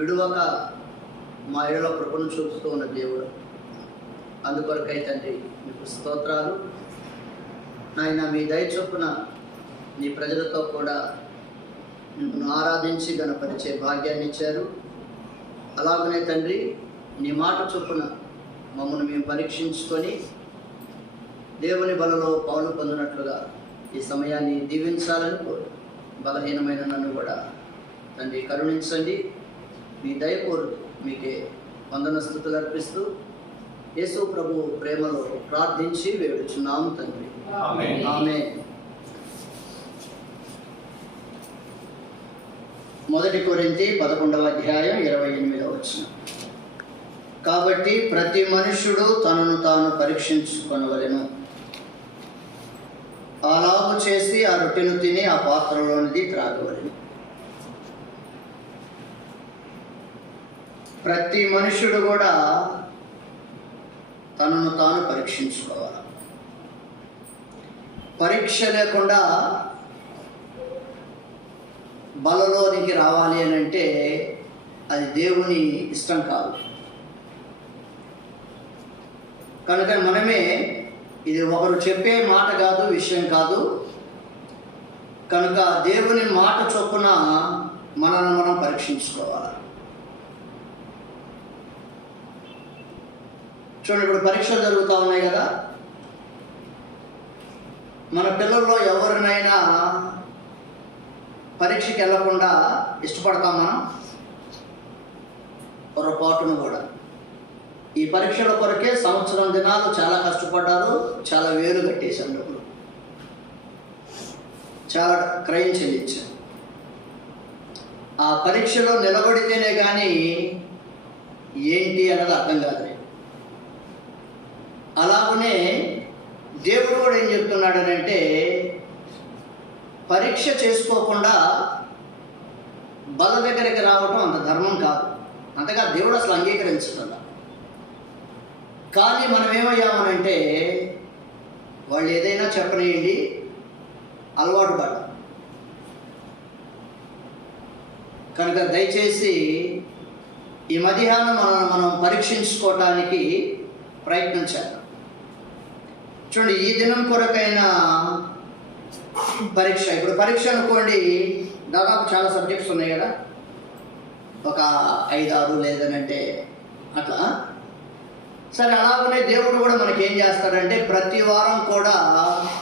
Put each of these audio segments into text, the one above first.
విడువక మా ఏళ్ళ కృపను చూపుతూ ఉన్న దేవుడు, అందుకొరకై తండ్రి మీకు స్తోత్రాలు. నాయన మీ దయ చొప్పున నీ ప్రజలతో కూడా నిన్ను ఆరాధించి గణపరిచే భాగ్యాన్ని ఇచ్చారు. అలాగనే తండ్రి నీ మాట చొప్పున మమ్మల్ని మేము పరీక్షించుకొని దేవుని బలలో పాలు పొందినట్లుగా ఈ సమయాన్ని దీవించాలని కోరు. బలహీనమైన నన్ను కూడా తండ్రి కరుణించండి. మీ దయ కోరుతూ మీకే వందన స్తుతులు అర్పిస్తూ యేసు ప్రభు ప్రేమలో ప్రార్థించి వేడుచున్నాము తండ్రి, ఆమేన్. మొదటి కొరింథీ 11వ అధ్యాయం 28వ వచనం. కాబట్టి ప్రతి మనుష్యుడు తనను తాను పరీక్షించుకొనవలెను. అలాగు చేసి ఆ రొట్టెను తిని ఆ పాత్రలోనిది త్రాగవలెను. ప్రతి మనుష్యుడు కూడా తనను తాను పరీక్షించుకోవాలి. పరీక్ష లేకుండా బలలోనికి రావాలి అని అంటే అది దేవుని ఇష్టం కాదు. కనుక మనమే, ఇది ఒకరు చెప్పే మాట కాదు, విషయం కాదు. కనుక దేవుని మాట చొప్పున మనల్ని మనం పరీక్షించుకోవాలి. చూడండి, ఇప్పుడు పరీక్షలు జరుగుతూ ఉన్నాయి కదా. మన పిల్లల్లో ఎవరినైనా పరీక్షకి వెళ్ళకుండా ఇష్టపడతాం మనం? పొరపాటును కూడా. ఈ పరీక్షల కొరకే సంవత్సరం దినాలు చాలా కష్టపడ్డారు, చాలా వేలు కట్టేశారు, డబ్బులు చాలా క్రయం చెల్లించారు. ఆ పరీక్షలో నిలబడితేనే కానీ ఏంటి అన్నది అర్థం కాదు. అలాగనే దేవుడు కూడా ఏం చెప్తున్నాడనంటే, పరీక్ష చేసుకోకుండా బల దగ్గరికి రావటం అంత ధర్మం కాదు. అంతగా దేవుడు అసలు అంగీకరించడం. కానీ మనం ఏమయ్యామనంటే, వాళ్ళు ఏదైనా చెప్పనియండి, అలవాటు పడ్డాం. కనుక దయచేసి ఈ మధ్యాహ్నం మనం పరీక్షించుకోవటానికి ప్రయత్నం చేద్దాం. చూడండి, ఈ దినం కొరకైనా పరీక్ష. ఇప్పుడు పరీక్ష అనుకోండి, దాదాపు చాలా సబ్జెక్ట్స్ ఉన్నాయి కదా, ఒక 5-6 లేదనంటే అట్లా. సరే, అలాగనే దేవుడు కూడా మనకి ఏం చేస్తాడంటే, ప్రతి వారం కూడా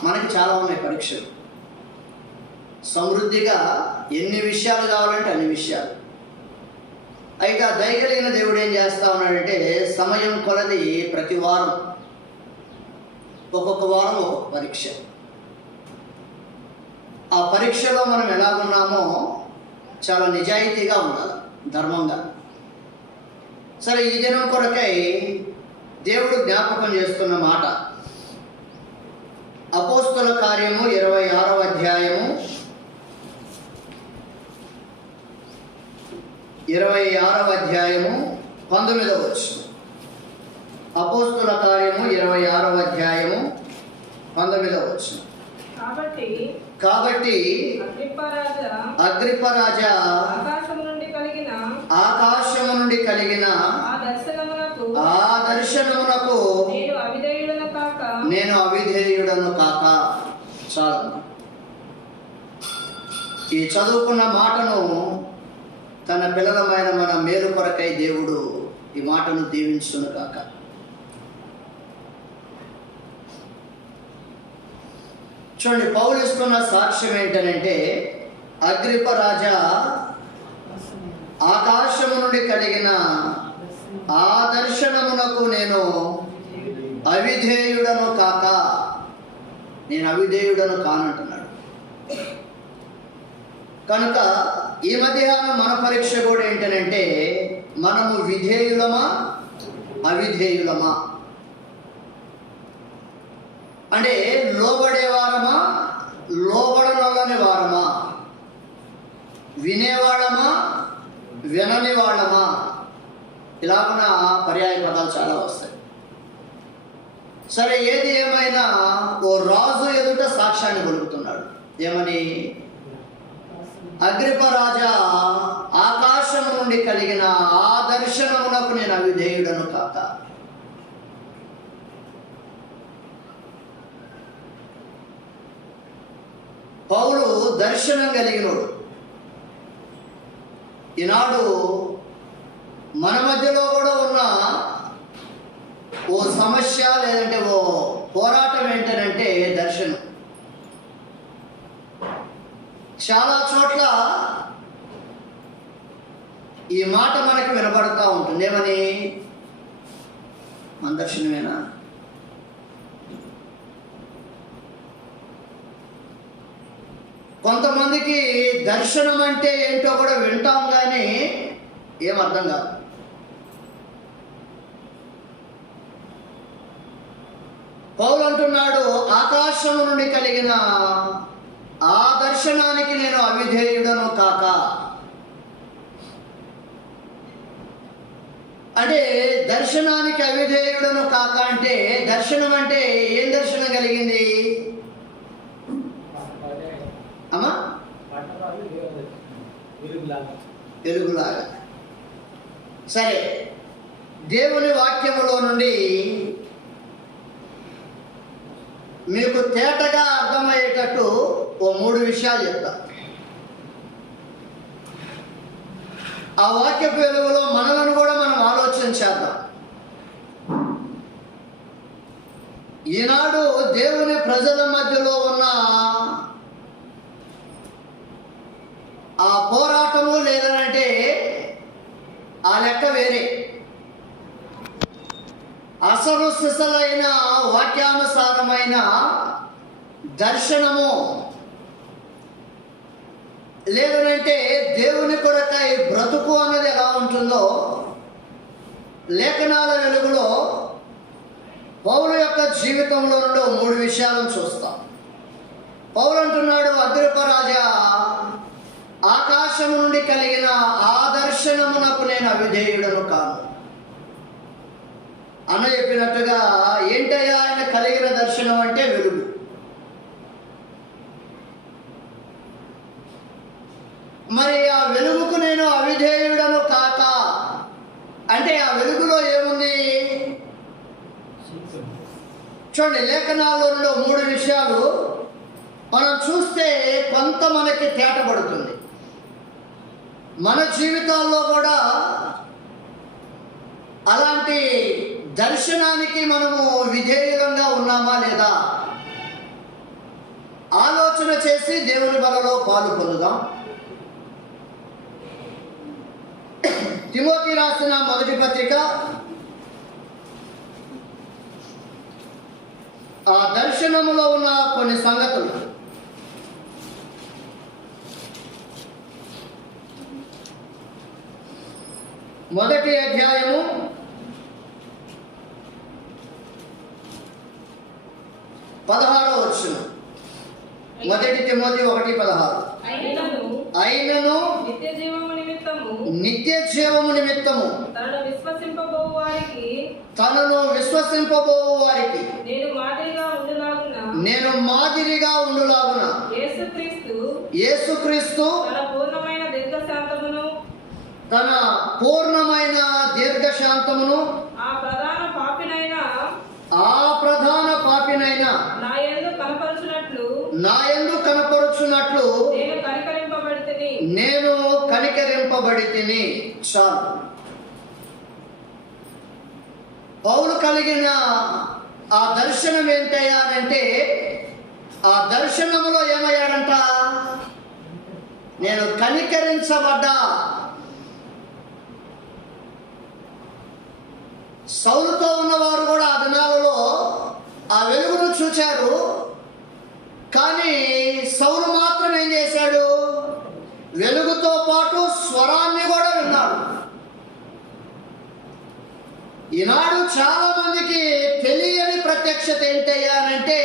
మనకి చాలా ఉన్నాయి పరీక్షలు. సమృద్ధిగా ఎన్ని విషయాలు కావాలంటే అన్ని విషయాలు. అయితే ఆ దయగలిగిన దేవుడు ఏం చేస్తా ఉన్నాడంటే, సమయం కొలది ప్రతి వారం ఒక్కొక్క వారం ఒక్కొక్క పరీక్ష. ఆ పరీక్షలో మనం ఎలాగున్నామో చాలా నిజాయితీగా ఉండాలి, ధర్మంగా. సరే, ఈ దినం కొరకై దేవుడు జ్ఞాపకం చేస్తున్న మాట అపోస్తల కార్యము 26వ అధ్యాయము 19వ వచనం. అపోస్తల కార్యము 26వ అధ్యాయము 19వ వచనం. కాబట్టి అగ్రిప్ప రాజా ఆకాశము నుండి కలిగిన ఆ దర్శనమునకు నేను అవిధేయుడను కాక. చాలు. ఈ చదువుకున్న మాటను తన పిల్లలమైన మన మేలు కొరకై దేవుడు ఈ మాటను దీవించును కాక. చూడండి, పౌలు ఇస్తున్న సాక్ష్యం ఏంటనంటే, అగ్రిప్ప రాజా ఆకాశము నుండి కలిగిన ఆ దర్శనమునకు నేను అవిధేయుడను కాక. నేను అవిధేయుడను కానంటున్నాడు. కనుక ఈ మధ్యాహ్నం మన పరీక్ష కూడా ఏంటనంటే, మనము విధేయులమా అవిధేయులమా? అంటే లోబడేవారమా లోబడనొల్లని వారమా? వినేవాళ్ళమా వినని వాళ్ళమా? ఇలాగున్న పర్యాయ పదాలు చాలా వస్తాయి. సరే, ఏది ఏమైనా ఓ రాజు ఎదుట సాక్ష్యాన్ని పలుకుతున్నాడు. ఏమని? అగ్రిప్ప రాజా ఆకాశం నుండి కలిగిన ఆ దర్శనమునకు నేను అవిధేయుడను కాక. పౌలు దర్శనం కలిగినోడు. ఈనాడు మన మధ్యలో కూడా ఉన్న ఓ సమస్య లేదంటే ఓ పోరాటం ఏంటంటే దర్శనం. చాలా చోట్ల ఈ మాట మనకు వినబడుతూ ఉంటుంది. ఏమని? మన దర్శనమేనా? కొంతమందికి దర్శనం అంటే ఏంటో కూడా వింటాం కానీ ఏం అర్థం కాదు. పౌలు అంటున్నాడు, ఆకాశము నుండి కలిగిన ఆ దర్శనానికి నేను అవిధేయుడను కాక. అంటే దర్శనానికి అవిధేయుడను కాక అంటే దర్శనం అంటే ఏం దర్శనం కలిగింది అమ్మా? వెలుగులాగా. సరే, దేవుని వాక్యములో నుండి మీకు తేటగా అర్థమయ్యేటట్టు ఓ 3 విషయాలు చెప్తా. ఆ వాక్యపు వెలుగులో మనలను కూడా మనం ఆలోచన చేద్దాం. ఈనాడు దేవుని ప్రజల మధ్యలో ఉన్న ఆ పోరాటము లేదనంటే ఆ లెక్క వేరే. అసలు సిసలైన వాక్యానుసారమైన దర్శనము లేదనంటే దేవుని కొరకై బ్రతుకు అన్నది ఎలా ఉంటుందో లేఖనాల వెలుగులో పౌలు యొక్క జీవితంలో నుండి 3 విషయాలను చూస్తాం. పౌలు అంటున్నాడు, అగ్రిప్ప రాజా, ఆకాశం నుండి కలిగిన ఆ దర్శనమునకు నేను అవిధేయుడను కాను. అన్న చెప్పినట్టుగా ఏంటయ్యా ఆయన కలిగిన దర్శనం అంటే వెలుగు. మరి ఆ వెలుగుకు నేను అవిధేయుడను కాక అంటే ఆ వెలుగులో ఏముంది చూడండి. లేఖనాల్లో 3 విషయాలు మనం చూస్తే కొంత మనకి తేటపడుతుంది. మన జీవితాల్లో కూడా అలాంటి దర్శనానికి మనము విధేయులంగా ఉన్నామా లేదా ఆలోచన చేసి దేవుని బలలో పాలు పొందుదాం. తిమోతి రాసిన మొదటి పత్రిక ఆ దర్శనములో ఉన్న కొన్ని సంగతులు. మొదటి అధ్యాయము 16వ వచనం. మొదటి తిమోతి 1:16. అయినను నిత్య జీవము నిమిత్తము తనను విశ్వసింపబోవు వారికి నేను మాదిరిగా ఉండులాగున యేసుక్రీస్తు తన పూర్ణమైన దీర్ఘశాంతమును ఆ ప్రధాన పాపినైన నా యందు కనపరుచున్నట్లు నేను కనికరింపబడితిని. చాలు. పౌలు కలిగిన ఆ దర్శనం ఏంటయ్యా అంటే ఆ దర్శనములో ఏమయ్యాడంట? నేను కనికరించబడ్డా. సౌలుతో ఉన్నవారు కూడా ఆ దినాలలో ఆ వెలుగును చూచారు. కానీ సౌలు మాత్రం ఏం చేశాడు? వెలుగుతో పాటు స్వరాన్ని కూడా విన్నాడు. ఈనాడు చాలా మందికి తెలియని ప్రత్యక్షత ఏంటయ్యా అంటే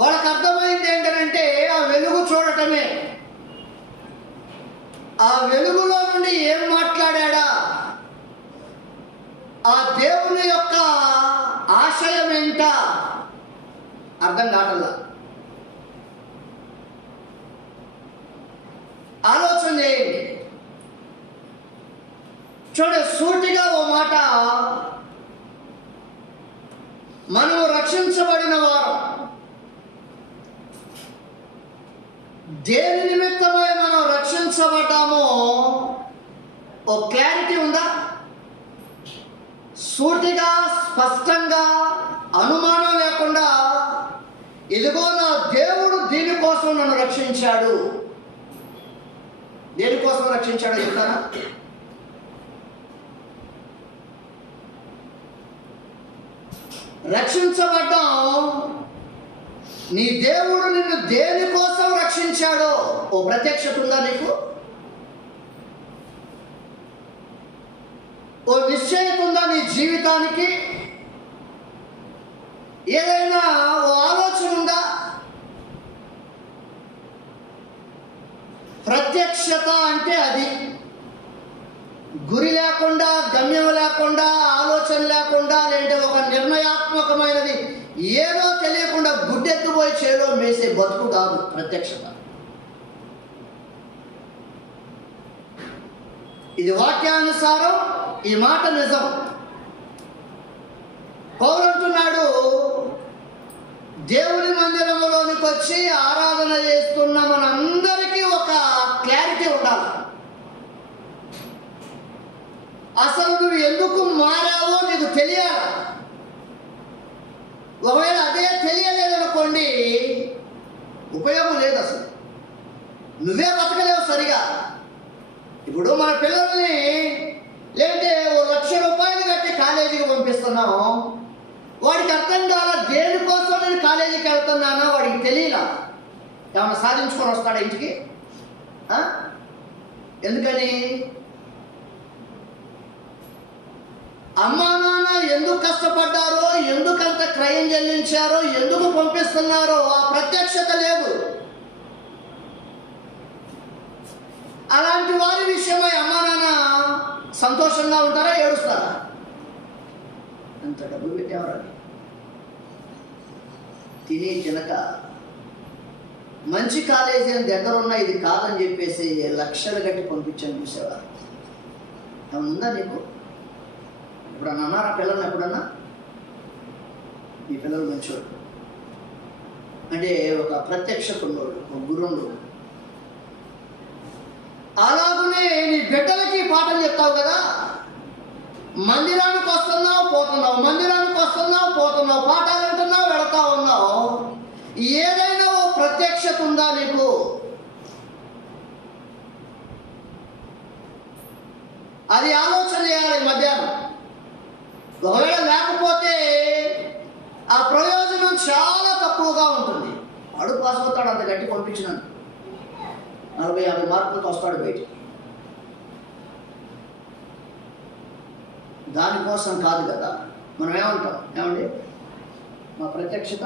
వాళ్ళకి అర్థమైంది ఏంటంటే ఆ వెలుగు చూడటమే. ఆ వెలుగులో నుండి ఏం మాట్లాడా, ఆ దేవుని యొక్క ఆశయం ఏంట అర్థం కావట్లా. ఆలోచన చేయండి. చూడండి, సూటిగా ఓ మాట, మనం రక్షించబడిన వారు దేని నిమిత్తమై మనం రక్షించబడ్డామో ఓ క్లారిటీ ఉందా? సూటిగా స్పష్టంగా అనుమానం లేకుండా, ఇదిగో నా దేవుడు దీనికోసం నన్ను రక్షించాడు. దేనికోసం రక్షించాడో చెప్తానా? రక్షించబడ్డాం, నీ దేవుడు నిన్ను దేనికోసం రక్షించాడో ఓ ప్రత్యక్షత ఉందా నీకు? ఓ నిశ్చయత ఉందా నీ జీవితానికి? ఏదైనా ఓ ఆలోచన ఉందా? ప్రత్యక్షత అంటే అది. గురి లేకుండా, గమ్యం లేకుండా, ఆలోచన లేకుండా, లేదంటే ఒక నిర్ణయాత్మకమైనది ఏదో తెలియకుండా గుడ్డెత్తుపోయి చేలో మేసే బతుకు కాదు ప్రత్యక్షత. ఇది వాక్యానుసారం, ఈ మాట నిజం. పౌలు అంటున్నాడు, దేవుని మందిరంలోనికి వచ్చి ఆరాధన చేస్తున్న మనందరికీ ఒక క్లారిటీ ఉండాలి. అసలు నువ్వు ఎందుకు మారావో నీకు తెలియాలి. ఒకవేళ అదే తెలియలేదనుకోండి, ఉపయోగం లేదు. అసలు నువ్వే బతకలేవు సరిగా. ఇప్పుడు మన పిల్లల్ని లేదంటే ఓ 1,00,000 రూపాయలు కట్టి కాలేజీకి పంపిస్తున్నాం, వాడికి అర్థం కాల దేనికోసం నేను కాలేజీకి వెళ్తున్నానో వాడికి తెలియలా. ఏమన్నా సాధించుకొని వస్తాడా ఇంటికి? ఎందుకని? అమ్మా నాన్న ఎందుకు కష్టపడ్డారో, ఎందుకంత క్రయం చెల్లించారో, ఎందుకు పంపిస్తున్నారో ఆ ప్రత్యక్షత లేదు. అలాంటి వారి విషయమై అమ్మా నాన్న సంతోషంగా ఉంటారా, ఏడుస్తారా? అంత డబ్బులు పెట్టేవారు తిని తినక, మంచి కాలేజీ అని దగ్గర ఉన్న ఇది కాదని చెప్పేసి లక్షలు కట్టి పంపించని చూసేవారు. ఏమన్నా ఉందా నీకు? ఎప్పుడన్నా అన్నారా పిల్లల్ని? ఎప్పుడన్నా మీ పిల్లలు మంచివాడు అంటే ఒక ప్రత్యక్షత ఉన్నవాడు, ఒక గురువుడు. అలాగనే నీ బిడ్డలకి పాఠం చెప్తావు కదా. మందిరానికి వస్తున్నావు, పోతున్నావు, మందిరానికి వస్తున్నావు, పోతున్నావు, పాఠాలు వింటున్నావు, వెళతా ఉన్నావు. ఏదైనా ఓ ప్రత్యక్షత ఉందా నీకు? అది ఆలోచన చేయాలి మధ్యాహ్నం. ఒకవేళ లేకపోతే ఆ ప్రయోజనం చాలా తక్కువగా ఉంటుంది. వాడు పాస్ అవుతాడు, అంత గట్టి పంపించినాను, 40-50 మార్కులతో వస్తాడు బయటికి. దానికోసం కాదు కదా. మనం ఏమంటాం? ఏమండి మా ప్రత్యక్షత,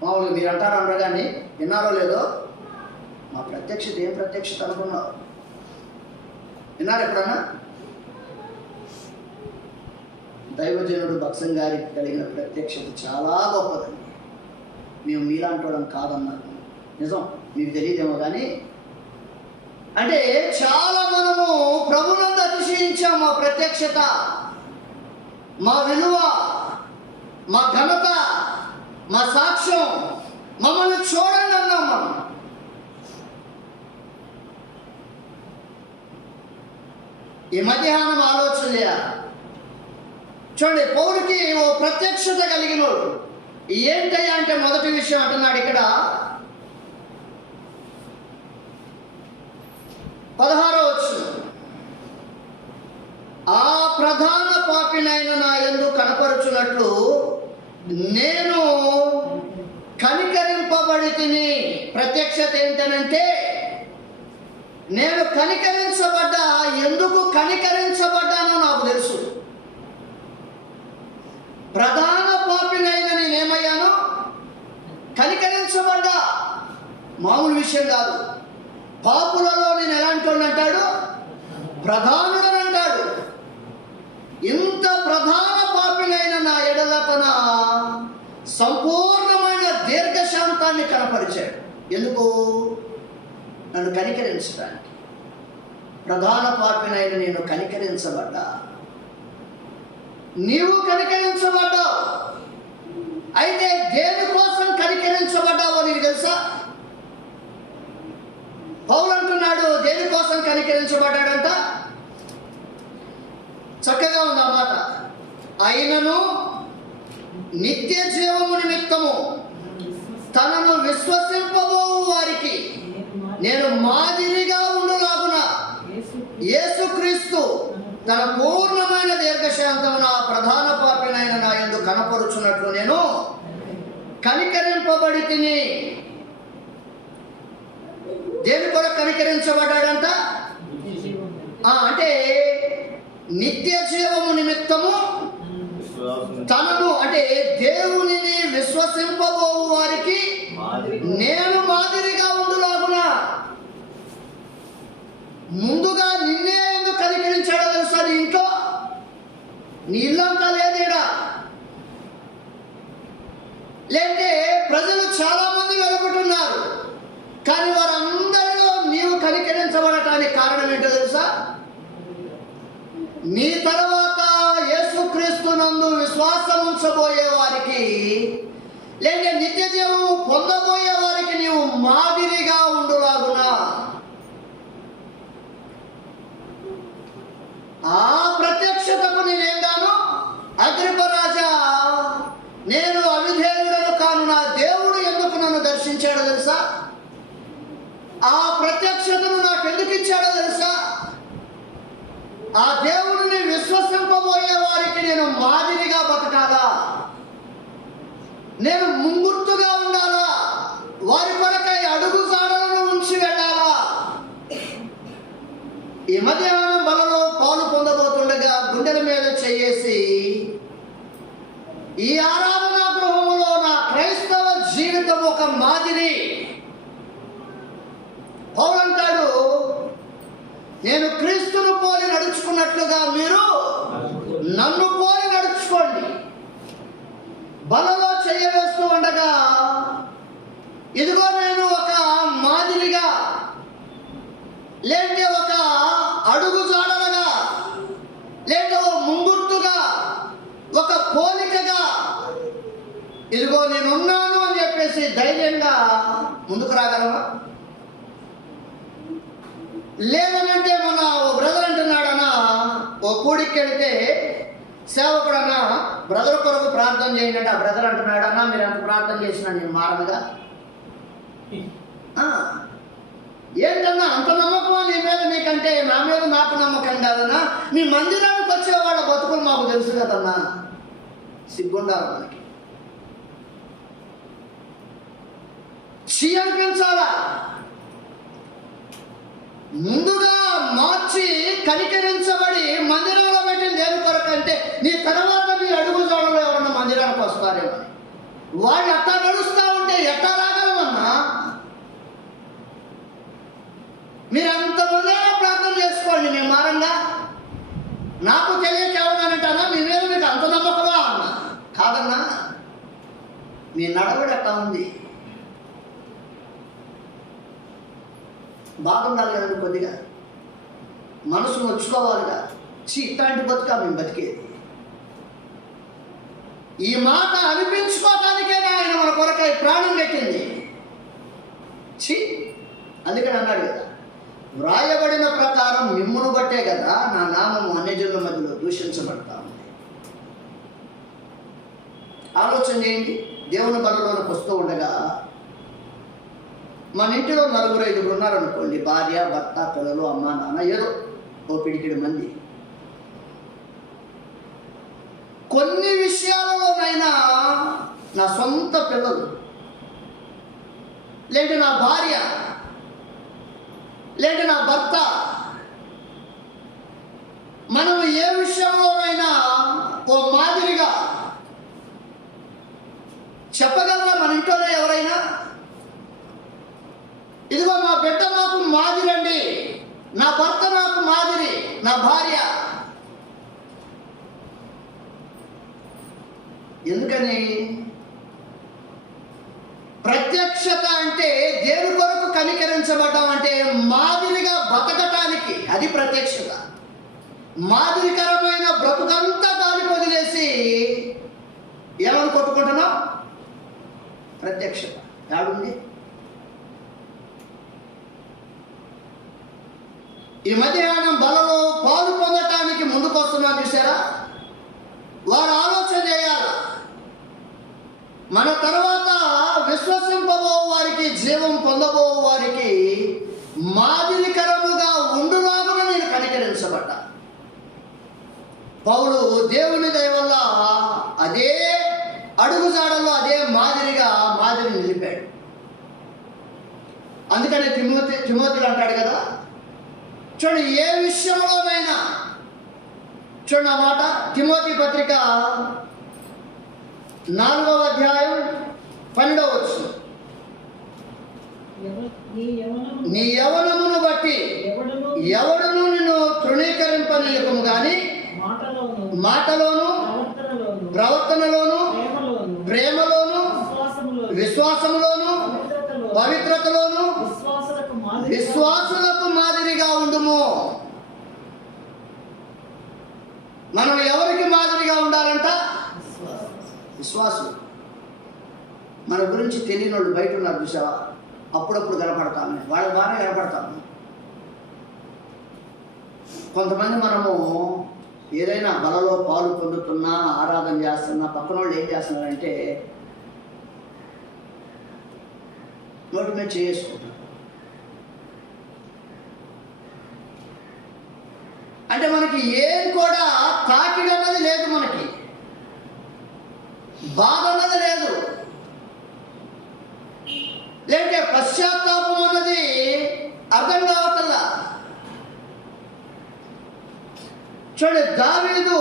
మామూలుగా మీరు అంటారు అనరు కానీ విన్నారో లేదో, మా ప్రత్యక్షత ఏం ప్రత్యక్షత అనుకున్నావు? విన్నారు ఎప్పుడన్నా? దైవజనుడు భక్సం గారికి కలిగిన ప్రత్యక్షత చాలా గొప్పదండి. మేము మీలాంటోడం కాదన్నారు. నిజం, మీకు తెలియదేమో కానీ. అంటే చాలా మనము ప్రభునందు అతిశయించాం. మా ప్రత్యక్షత, మా విలువ, మా ఘనత, మా సాక్ష్యం, మమ్మల్ని చూడండి అన్నాం మనం. ఈ మధ్యాహ్నం ఆలోచన చేయాలి. చూడండి, పౌలుకి ఓ ప్రత్యక్షత కలిగినోడు. ఏంటయ్యా అంటే మొదటి విషయం అంటున్నాడు ఇక్కడ 16వ వచనం, ఆ ప్రధాన పాపినైన నా యందు కనపరుచున్నట్లు నేను కనికరింపబడి తిని. ప్రత్యక్షత ఏంటనంటే నేను కనికరించబడ్డా. ఎందుకు కనికరించబడ్డానో నాకు తెలుసు. ప్రధాన పాపినైన నేనేమయ్యాను? కనికరించబడ్డా. మామూలు విషయం కాదు. పాపులలో నేను ఎలాంటి అంటాడు? ప్రధానుడని అంటాడు. ఇంత ప్రధాన పాపినైన నా ఎడల తన సంపూర్ణమైన దీర్ఘశాంతాన్ని కనపరిచాడు. ఎందుకు? నన్ను కనికరించడానికి. ప్రధాన పాపినైన నేను కనికరించబడ్డా. నీవు కనికరించబడ్డావు. అయితే దేనికోసం కనికరించబడ్డావో నీకు తెలుసా? పౌలు అంటున్నాడు దేనికోసం కనికరించబడ్డాడంట. చక్కగా ఉంది ఆ మాట. అయినను నిత్య జీవము నిమిత్తము తనను విశ్వసింపబోవు వారికి నేను మాదిరిగా ఉండులాగున యేసుక్రీస్తు తన పూర్ణమైన దీర్ఘశాంతమున ప్రధాన పాపినైన నా యందు కనపరుచున్నట్లు నేను కనికరింపబడి తిని. దేని కొరకు కనికరించబడ్డాడంట? అంటే నిత్య జీవము నిమిత్తము తనను, అంటే దేవునిని విశ్వసింపబోవు వారికి నేను మాదిరిగా ఉండులాగునా. ముందుగా నిన్నే ఎందుకు కనికరించాడో తెలుసా? నీ ఇంట్లో నీ ఇల్లంతా లేదేడా, లేదంటే ప్రజలు చాలా మంది వెలుపుతున్నారు, కానీ వారందరిలో నీవు కనికరించబడటానికి కారణం ఏంటో తెలుసా? నీ తర్వాత యేసుక్రీస్తునందు విశ్వాసం ఉంచబోయే వారికి, లేదంటే నిత్య జీవము పొందబోయే వారికి నీవు మాదిరిగా ఉండులాగునా. ఆ ప్రత్యక్షతకు నేనేంగాను, అగ్రిప్ప రాజా, నేను అవిధేయుడను కాను, నా దేవుడు ఎందుకు నన్ను దర్శించాడో తెలుసా? ఆ ప్రత్యక్షతను నాకు ఎందుకు ఇచ్చాడో తెలుసా? ఆ దేవుడిని విశ్వసింపబోయే వారికి నేను మాదిరిగా బతకాలా, నేను ముంగుర్తుగా ఉండాలా, వారి కొరకై అడుగు జాడలను ఉంచి వెళ్ళాలా. ఈ మధ్యాహ్నం బలలో పాలు పొందబోతుండగా గుండెల మీద చేయేసి, ఈ ఆరాధనా గృహంలో నా క్రైస్తవ జీవితం ఒక మాదిరి. పౌలు అంటాడు, నేను క్రీస్తును పోలి నడుచుకున్నట్లుగా మీరు నన్ను పోలి నడుచుకోండి. బలలో చేయవేస్తూ ఉండగా, ఇదిగో నేను ఒక మాదిరిగా, లేదంటే ఒక అడుగు జాడలుగా, లేదంటే ముంగుర్తుగా, ఒక పోలికగా, ఇదిగో నేనున్నాను అని చెప్పేసి ధైర్యంగా ముందుకు రాగలమా? లేదనంటే మన ఓ బ్రదర్ అంటున్నాడన్నా, ఓ కూడికి వెళితే సేవకుడన్నా బ్రదర్ కొరకు ప్రార్థన చేయండి అంటే, ఆ బ్రదర్ అంటున్నాడన్నా మీరు ఎంత ప్రార్థన చేసినా నేను మారనుగా. ఏంటన్నా అంత నమ్మకమా నీ మీద నీకంటే? నా మీద నాకు నమ్మకం కాదన్నా. నీ మందిరానికి వచ్చే వాళ్ళ బతుకులు మాకు తెలుసు కదన్నా. సిగ్గుండాలి మనకి, చీ అనిపించాలా. ముందుగా మార్చి కనికరించబడి మందిరంలో పెట్టింది దేని కొరకు అంటే, నీ తర్వాత నీ అడుగు జాడలో ఎవరన్నా మందిరానికి వస్తారేమో. వాళ్ళు అట్టా నడుస్తూ ఉంటే ఎట్టా రాగలమన్నా? మీరు అంతమందిలో ప్రార్థన చేసుకోండి, నేను మారంగా. నాకు తెలియక ఏమన్నానంటానా, మీ మీద మీకు అంత నమ్మకమా అన్నా? కాదన్నా, మీ నడవడి అట్టా ఉంది. బాగుండాలి కదండి, కొద్దిగా మనసు నొచ్చుకోవాలిగా. ఇట్లాంటి బతుకా మేము బతికేది. ఈ మాట అనిపించుకోవటానికే ఆయన మన కొరకై ప్రాణం పెట్టింది. అందుకని అన్నాడు కదా, వ్రాయబడిన ప్రకారం మిమ్మును బట్టే కదా నా నామము అన్యజనుల మధ్యలో దూషించబడతా ఉంది. ఆలోచన చేయండి. దేవుని బలలోకి వస్తూ ఉండగా మన ఇంటిలో 4-5 ఉన్నారనుకోండి, భార్య, భర్త, పిల్లలు, అమ్మ, నాన్న, ఏదో ఓ పిడికిడి మంది. కొన్ని విషయాలలోనైనా నా సొంత పిల్లలు, లేదంటే నా భార్య, లేదంటే నా భర్త, మనం ఏ విషయంలోనైనా ఓ మాదిరిగా చెప్పగలరా? మన ఇంట్లోనే ఎవరైనా ఇదిగో మా బిడ్డ నాకు మాదిరండి, నా భర్త నాకు మాదిరి, నా భార్య. ఎందుకని? ప్రత్యక్షత అంటే దేని కొరకు కనికరించబడ్డం అంటే మాదిరిగా బతకటానికి, అది ప్రత్యక్షత. మాదిరికరమైన బ్రతుకంతా దానికి వదిలేసి ఎవరు కొట్టుకుంటున్నాం? ప్రత్యక్షత యాడుంది? ఈ మధ్యాహ్నం బలలో పాలు పొందటానికి ముందుకొస్తున్నాం చూసారా? వారు ఆలోచన చేయాలి, మన తర్వాత విశ్వసింపబో వారికి, జీవం పొందబో వారికి మాదిరికరముగా ఉండులాగున నేను కనికరించబడ్డా. పౌలు దేవుని దయ వల్ల అదే అడుగుజాడల్లో అదే మాదిరిని నిలిపాడు. అందుకని తిమోతిలో అంటాడు కదా, చూడండి ఏ విషయంలోనైనా, చూడండి ఆ మాట తిమోతి పత్రిక 4వ అధ్యాయం 12వ వచనం, నీ యవనమును బట్టి ఎవడును నిన్ను తృణీకరింపనీయకము గాని మాటలోను ప్రవర్తనలోను ప్రేమలోను విశ్వాసములోను పవిత్రతలోను విశ్వాసులకు మాదిరిగా ఉండుము. మనం ఎవరికి మాదిరిగా ఉండాలంట? విశ్వాసులు. మన గురించి తెలియని వాళ్ళు బయట ఉన్నారు చూసావా, అప్పుడప్పుడు కనపడతాము, వాళ్ళ బాగానే కనపడతాము. కొంతమంది మనము ఏదైనా బలలో పాలు పొందుతున్నా, ఆరాధన చేస్తున్నా, పక్కన వాళ్ళు ఏం చేస్తున్నారంటే నోటి మీద చేసుకుంటారు. అంటే మనకి ఏం కూడా తాకిడి అన్నది లేదు, మనకి బాధ అన్నది లేదు, లేదంటే పశ్చాత్తాపం అన్నది అర్థం కావట్లా. చూడండి దావీదు,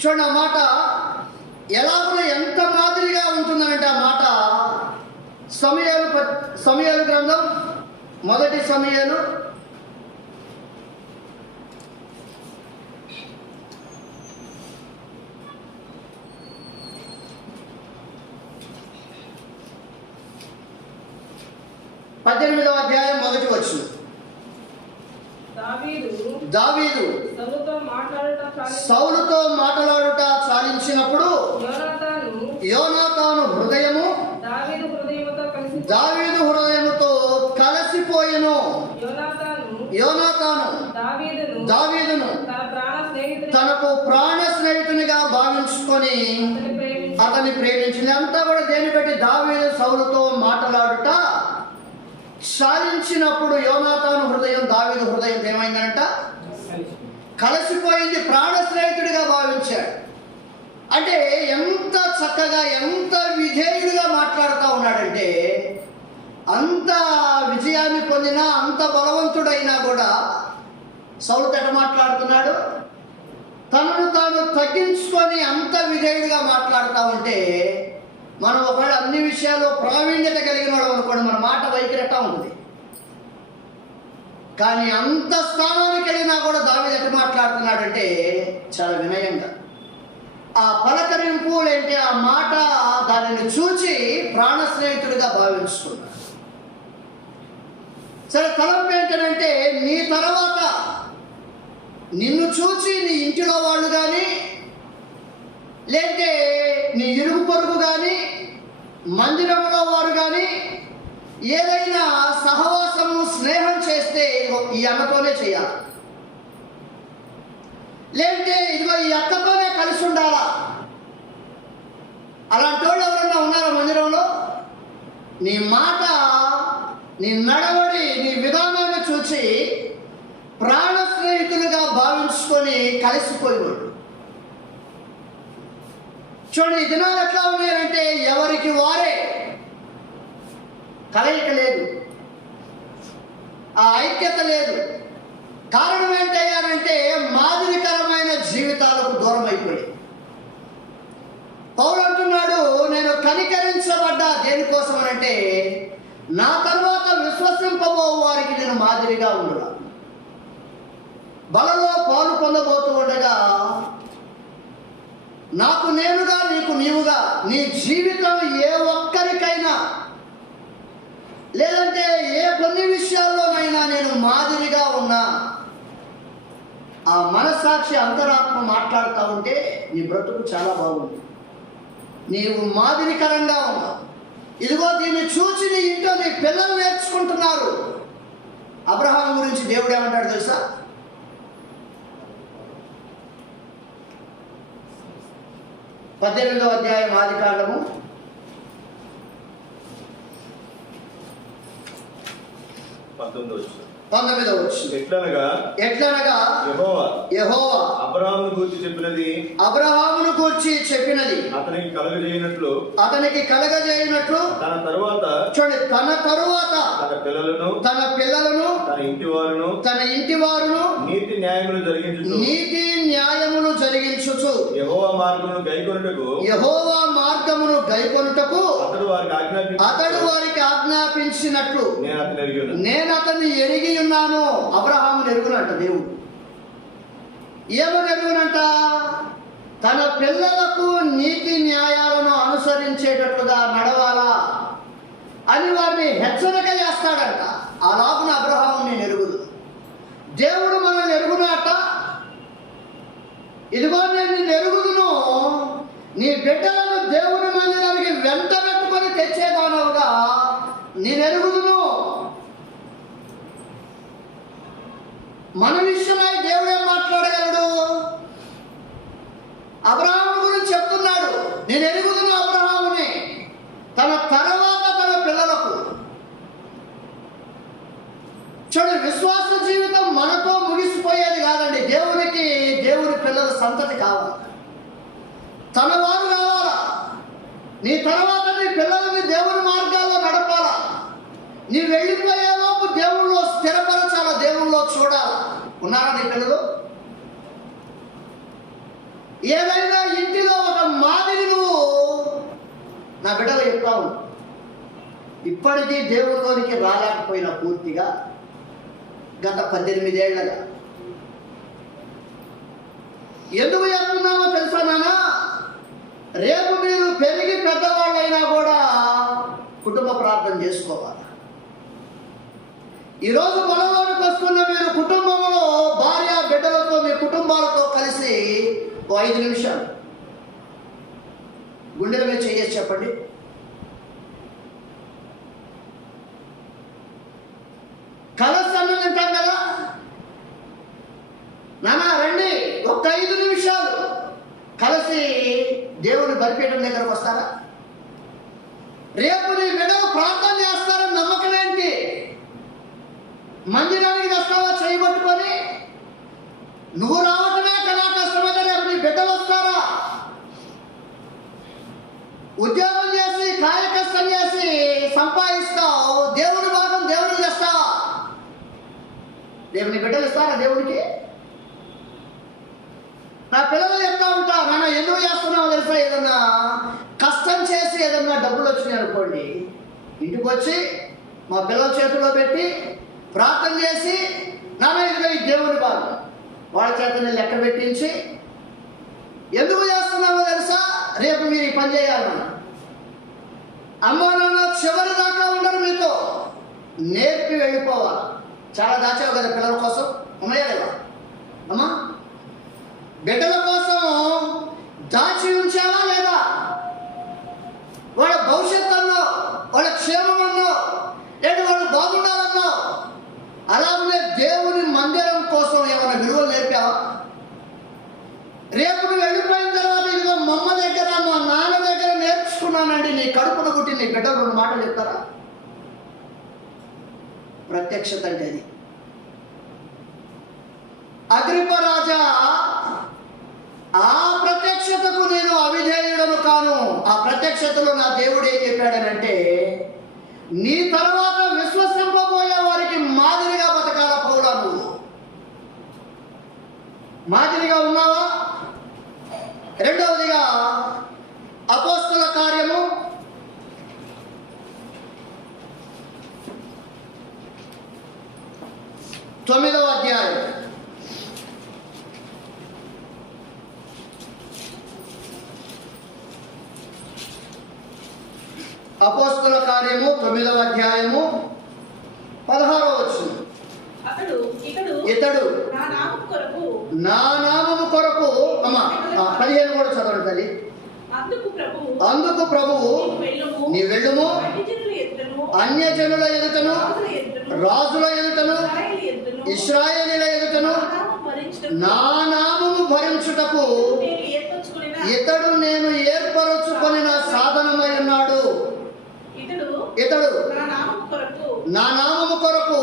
చూడండి ఆ మాట ఎలాగో ఎంత మాదిరిగా ఉంటుందంటే ఆ మాట సమూయేలు గ్రంథం 1 సమూయేలు 18వ అధ్యాయం 1వ వచనం. దావీదు సౌలుతో మాట్లాడుట చాలించినప్పుడు యోనాతాను హృదయము దావీదు హృదయముతో కలిసిపోయెను. యోనాతాను దావీదును తనకు ప్రాణ స్నేహితునిగా భావించుకొని అతన్ని ప్రేమించింది. అంతా కూడా దేని బట్టి? దావీదు సౌలుతో మాట్లాడుట చాలించినప్పుడు యోనాతాను హృదయం దావీదు హృదయం ఏమైందంట? కలిసిపోయింది. ప్రాణ స్నేహితుడిగా భావించాడు. అంటే ఎంత చక్కగా, ఎంత విధేయుడిగా మాట్లాడుతూ ఉన్నాడంటే, అంత విజయాన్ని పొందినా, అంత బలవంతుడైనా కూడా సౌలుతో ఎట్ట మాట్లాడుతున్నాడు? తనను తాను తగ్గించుకొని అంత విధేయుడిగా మాట్లాడుతూ ఉంటే, మనం ఒకవేళ అన్ని విషయాల్లో ప్రావీణ్యత కలిగిన వాడు అనుకోండి, మన మాట వైఖరిట ఉంటుంది. కానీ అంత స్థానానికి వెళ్ళినా కూడా దావీదు ఎట్ట మాట్లాడుతున్నాడంటే చాలా వినయంగా. ఆ పలకరింపు లేంటే ఆ మాట, దానిని చూచి ప్రాణ స్నేహితుడిగా భావించుకున్నాడు. సరే, తలంపు ఏంటంటే నీ తర్వాత నిన్ను చూచి నీ ఇంటిలో వాళ్ళు కానీ, లేదంటే నీ ఇరుగు పొరుగు కానీ, మందిరంలో వారు కానీ ఏదైనా సహవాసము, స్నేహం చేస్తే ఈ అన్నతోనే చేయాలి, లేదంటే ఇదిగో ఈ అక్కతోనే కలిసి ఉండాలా. అలాంటి వాళ్ళు ఎవరన్నా ఉన్నారా మందిరంలో? నీ మాట, నీ నడవడి, నీ విధానాన్ని చూసి ప్రాణ స్నేహితులుగా భావించుకొని కలిసిపోయేవాడు. చూడండి, ఈ దినాలు ఎట్లా ఉన్నాయంటే ఎవరికి వారే, కలయిక లేదు, ఆ ఐక్యత లేదు. కారణం ఏంటయ్యారంటే మాదిరికరమైన జీవితాలకు దూరం అయిపోయి. పౌలు అంటున్నాడు, నేను కనికరించబడ్డా దేనికోసం అంటే నా తర్వాత విశ్వసింపబో వారికి నేను మాదిరిగా ఉండుగా. బలలో పాలు పొందబోతూ ఉండగా నాకు నేనుగా నీకు నీవుగా. నీ జీవితం ఏ ఒక్కరికైనా లేదంటే ఏ కొన్ని విషయాల్లోనైనా నేను మాదిరిగా ఉన్నా, ఆ మనస్సాక్షి అంతరాత్మ మాట్లాడుతూ ఉంటే నీ బ్రతుకు చాలా బాగుంది. నీవు మాదిరికరంగా ఉన్నావు. ఇదిగో దీన్ని చూసి నీ ఇంట్లో నీ పిల్లలు నేర్చుకుంటున్నారు. అబ్రహాం గురించి దేవుడు ఏమంటాడు తెలుసా? పద్దెనిమిదవ అధ్యాయం ఆదికాండము 19వ వచనం. ఎట్లనగా యెహోవా అబ్రహామును గూర్చి చెప్పినది అతనికి కలగజేయనట్లు తన తరువాత తన పిల్లలను తన ఇంటి వారును నీతి న్యాయములు జరిగించుచు యెహోవా మార్గమును గైకొనుటకు అతడు వారికి ఆజ్ఞాపించినట్లు నేను అతన్ని ఎరిగి ఉన్నాను. అబ్రహామును ఎరుగునంట దేవుడు. ఏమని ఎరుగునంట? తన పిల్లలకు నీతి న్యాయాలను అనుసరించేటట్లుగా నడవాలా అని వారిని హెచ్చరిక చేస్తాడంట. అలాగున అబ్రహాము నేను ఎరుగుదు. దేవుడు మనల్ని ఎరుగునట. ఇదిగో నేను నిన్ను ఎరుగుదును, నీ బిడ్డలను దేవుని మందిరానికి వెంట పెట్టుకొని తెచ్చేదానవుగా నేను ఎరుగుదును. మన విషయమై దేవుడు ఏం మాట్లాడగలడు? అబ్రహాము గురించి చెప్తున్నాడు, నేను ఎరుగుదును అబ్రహాముని, తన తర్వాత తన పిల్లలకు. చూడండి, విశ్వాస జీవితం మనతో ముగిసిపోయేది కాదండి. దేవుని పిల్లల సంతతి కావాలి, తన వారు కావాలా. నీ తర్వాత నీ పిల్లలని దేవుని మార్గాల్లో నడపాలా. నీ వెళ్ళిపోయేలోపు దేవుళ్ళు స్థిరపరచాలా, దేవుళ్ళు చూడాలా. ఉన్నారా నీ పిల్లలు? ఏదైనా ఇంటిలో ఒక మాదిరి నువ్వు నా బిడ్డలు చెప్తావు. ఇప్పటికీ దేవుళ్ళలోనికి రాలేకపోయినా పూర్తిగా గత 18 ఏళ్లగా. ఎందుకు చెప్తున్నామో తెలుసా నాన్న? రేపు మీరు పెరిగి పెద్దవాళ్ళైనా కూడా కుటుంబ ప్రార్థన చేసుకోవాలి. ఈరోజు పొలంలోనికి వస్తున్న మీరు కుటుంబంలో భార్య బిడ్డలతో మీ కుటుంబాలతో కలిసి 5 నిమిషాలు గుండెల మీద చేయొచ్చు చెప్పండి. కలసి అన్నం తింటాం కదా నాన్న, రండి ఒక 5 నిమిషాలు కలిసి దేవుని బలిపీఠం దగ్గరకు వస్తారా? రేపు నీ బిడ్డలు ప్రార్థన చేస్తారని నమ్మకం ఏంటి? మందిరానికి వస్తావా చేయబట్టుకొని? నువ్వు రావటమే కదా కష్టమైతే రేపు నీ బిడ్డలు వస్తారా? ఉద్యోగం చేసి కాయ కష్టం చేసి సంపాదిస్తావు, దేవుని భాగం దేవుడికి చేస్తావా? రేపు నీ బిడ్డలు ఇస్తారా దేవుడికి? నా పిల్లలు చెప్తా ఉంటా, నాన్న ఎందుకు చేస్తున్నావు తెలుసా? ఏదన్నా కష్టం చేసి ఏదన్నా డబ్బులు వచ్చినాయి అనుకోండి, ఇంటికి వచ్చి మా పిల్లల చేతిలో పెట్టి ప్రార్థన చేసి, నాన్న ఇదిగో ఈ దేవుని భాగం వాళ్ళ చేతని లెక్క పెట్టించి, ఎందుకు చేస్తున్నామో తెలుసా? రేపు మీరు ఈ పని చేయాలన్నా. అమ్మ నాన్న చివరి దాకా ఉండరు, మీతో నేర్పి వెళ్ళిపోవాలి. చాలా దాచావు కదా పిల్లల కోసం, ఉన్నాయా లేదా అమ్మా? బిడ్డల కోసం దాచి ఉంచావా లేదా? వాళ్ళ భవిష్యత్తు అన్నో, వాళ్ళ క్షేమం అన్నో, లేదా వాళ్ళు బాగుండాలన్నో, అలాగే దేవుని మందిరం కోసం ఏమైనా విలువలు నేర్పావా? రేపు నువ్వు వెళ్ళిపోయిన తర్వాత ఇదిగో మా అమ్మ దగ్గర మా నాన్న దగ్గర నేర్చుకున్నానండి, నీ కడుపును పుట్టి నీ బిడ్డలు 2 మాటలు చెప్తారా? ప్రత్యక్షత అంటే అది. అగ్రిప్ప రాజా, ఆ ప్రత్యక్షతకు నేను అవిధేయుడను కాను. ఆ ప్రత్యక్షతలో నా దేవుడు ఏం చెప్పాడనంటే, నీ తర్వాత విశ్వసింపబోయే వారికి మాదిరిగా బతకాల పౌలా. నువ్వు మాదిరిగా ఉన్నావా? రెండవదిగా అపోస్తల కార్యము 9వ అధ్యాయం కార్యము 9వ అధ్యాయము 16వ వచనం. ఇతడు నా నామము కొరకు అమ్మా 15 కూడా చదవండి తల్లి. అందుకు ప్రభువు నీ వెళ్ళుము, అన్యజనుల ఎదుటను రాజుల ఎదుటను ఇశ్రాయేలీయుల ఎదుటను నా నామము భరించుటకు ఇతడు నేను ఏర్పరచుకొనిన సాధనమై ఉన్నాడు. ఇతడు నా నామము కొరకు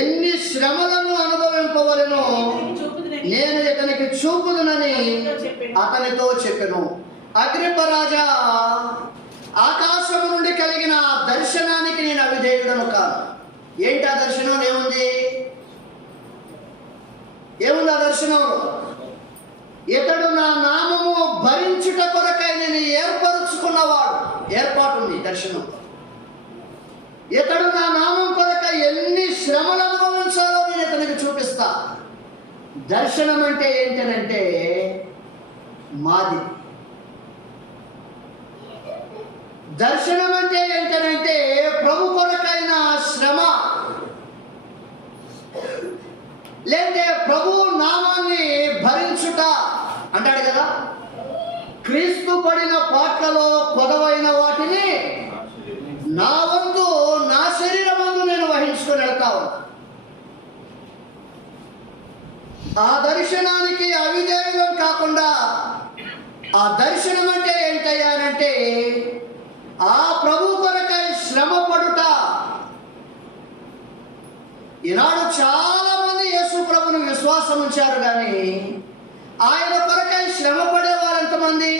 ఎన్ని శ్రమలను అనుభవింపవలెనో నేను ఇతనికి చూపుదునని అతనితో చెప్పెను. అగ్రిప్ప రాజా, ఆకాశము నుండి కలిగిన దర్శనానికి నేను అవిధేయుడను కాను. ఏంటి ఆ దర్శనం? ఏముంది ఆ దర్శనంలో? ఇతడు నా నామము భరించుట కొరకై నేను ఏర్పరుచుకున్నవాడు. ఏర్పాటు ఉంది దర్శనం. ఇతడు నా నామం కొరకై ఎన్ని శ్రమలు అనుభవించాలో నేను ఇతనికి చూపిస్తా. దర్శనం అంటే ఏంటనంటే మాది. దర్శనం అంటే ఏంటనంటే ప్రభు కొరకైన శ్రమ, లేదంటే ప్రభు నామాన్ని భరించుట అంటాడు కదా. క్రీస్తు పడిన పాటలలో కొదవైన వాటిని నా వంతు నా శరీరమందు నేను వహించుకొని వెళ్తాను. ఆ దర్శనానికి అవిధేయం కాకుండా, ఆ దర్శనం అంటే ఏంటయ్యానంటే ఆ ప్రభు కొరకై శ్రమ పడుట. ఈనాడు చాలా మంది యేసు ప్రభుని విశ్వాసం ఉంచారు, కానీ ఆయన కొరకై శ్రమ పడేవారు ఎంతమంది?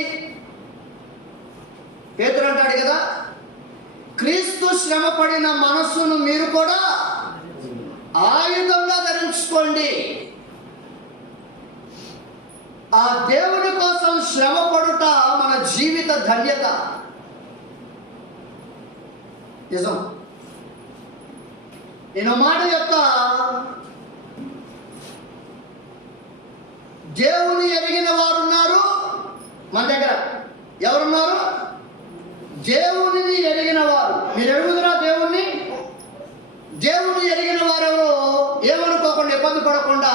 పేతురు అంటాడు కదా, క్రీస్తు శ్రమ పడిన మనస్సును మీరు కూడా ఆయుధంగా ధరించుకోండి. ఆ దేవుని కోసం శ్రమ పడుట మన జీవిత ధన్యత. నిజం. నేను మాట చెప్తా, దేవుని ఎరిగిన వారు ఉన్నారు మన దగ్గర. ఎవరున్నారు? దేవునిని ఎరిగిన వారు. మీరు ఎరుగుదురా దేవుణ్ణి? దేవుణ్ణి ఎరిగిన వారెవరో ఏమనుకోకుండా, ఇబ్బంది పడకుండా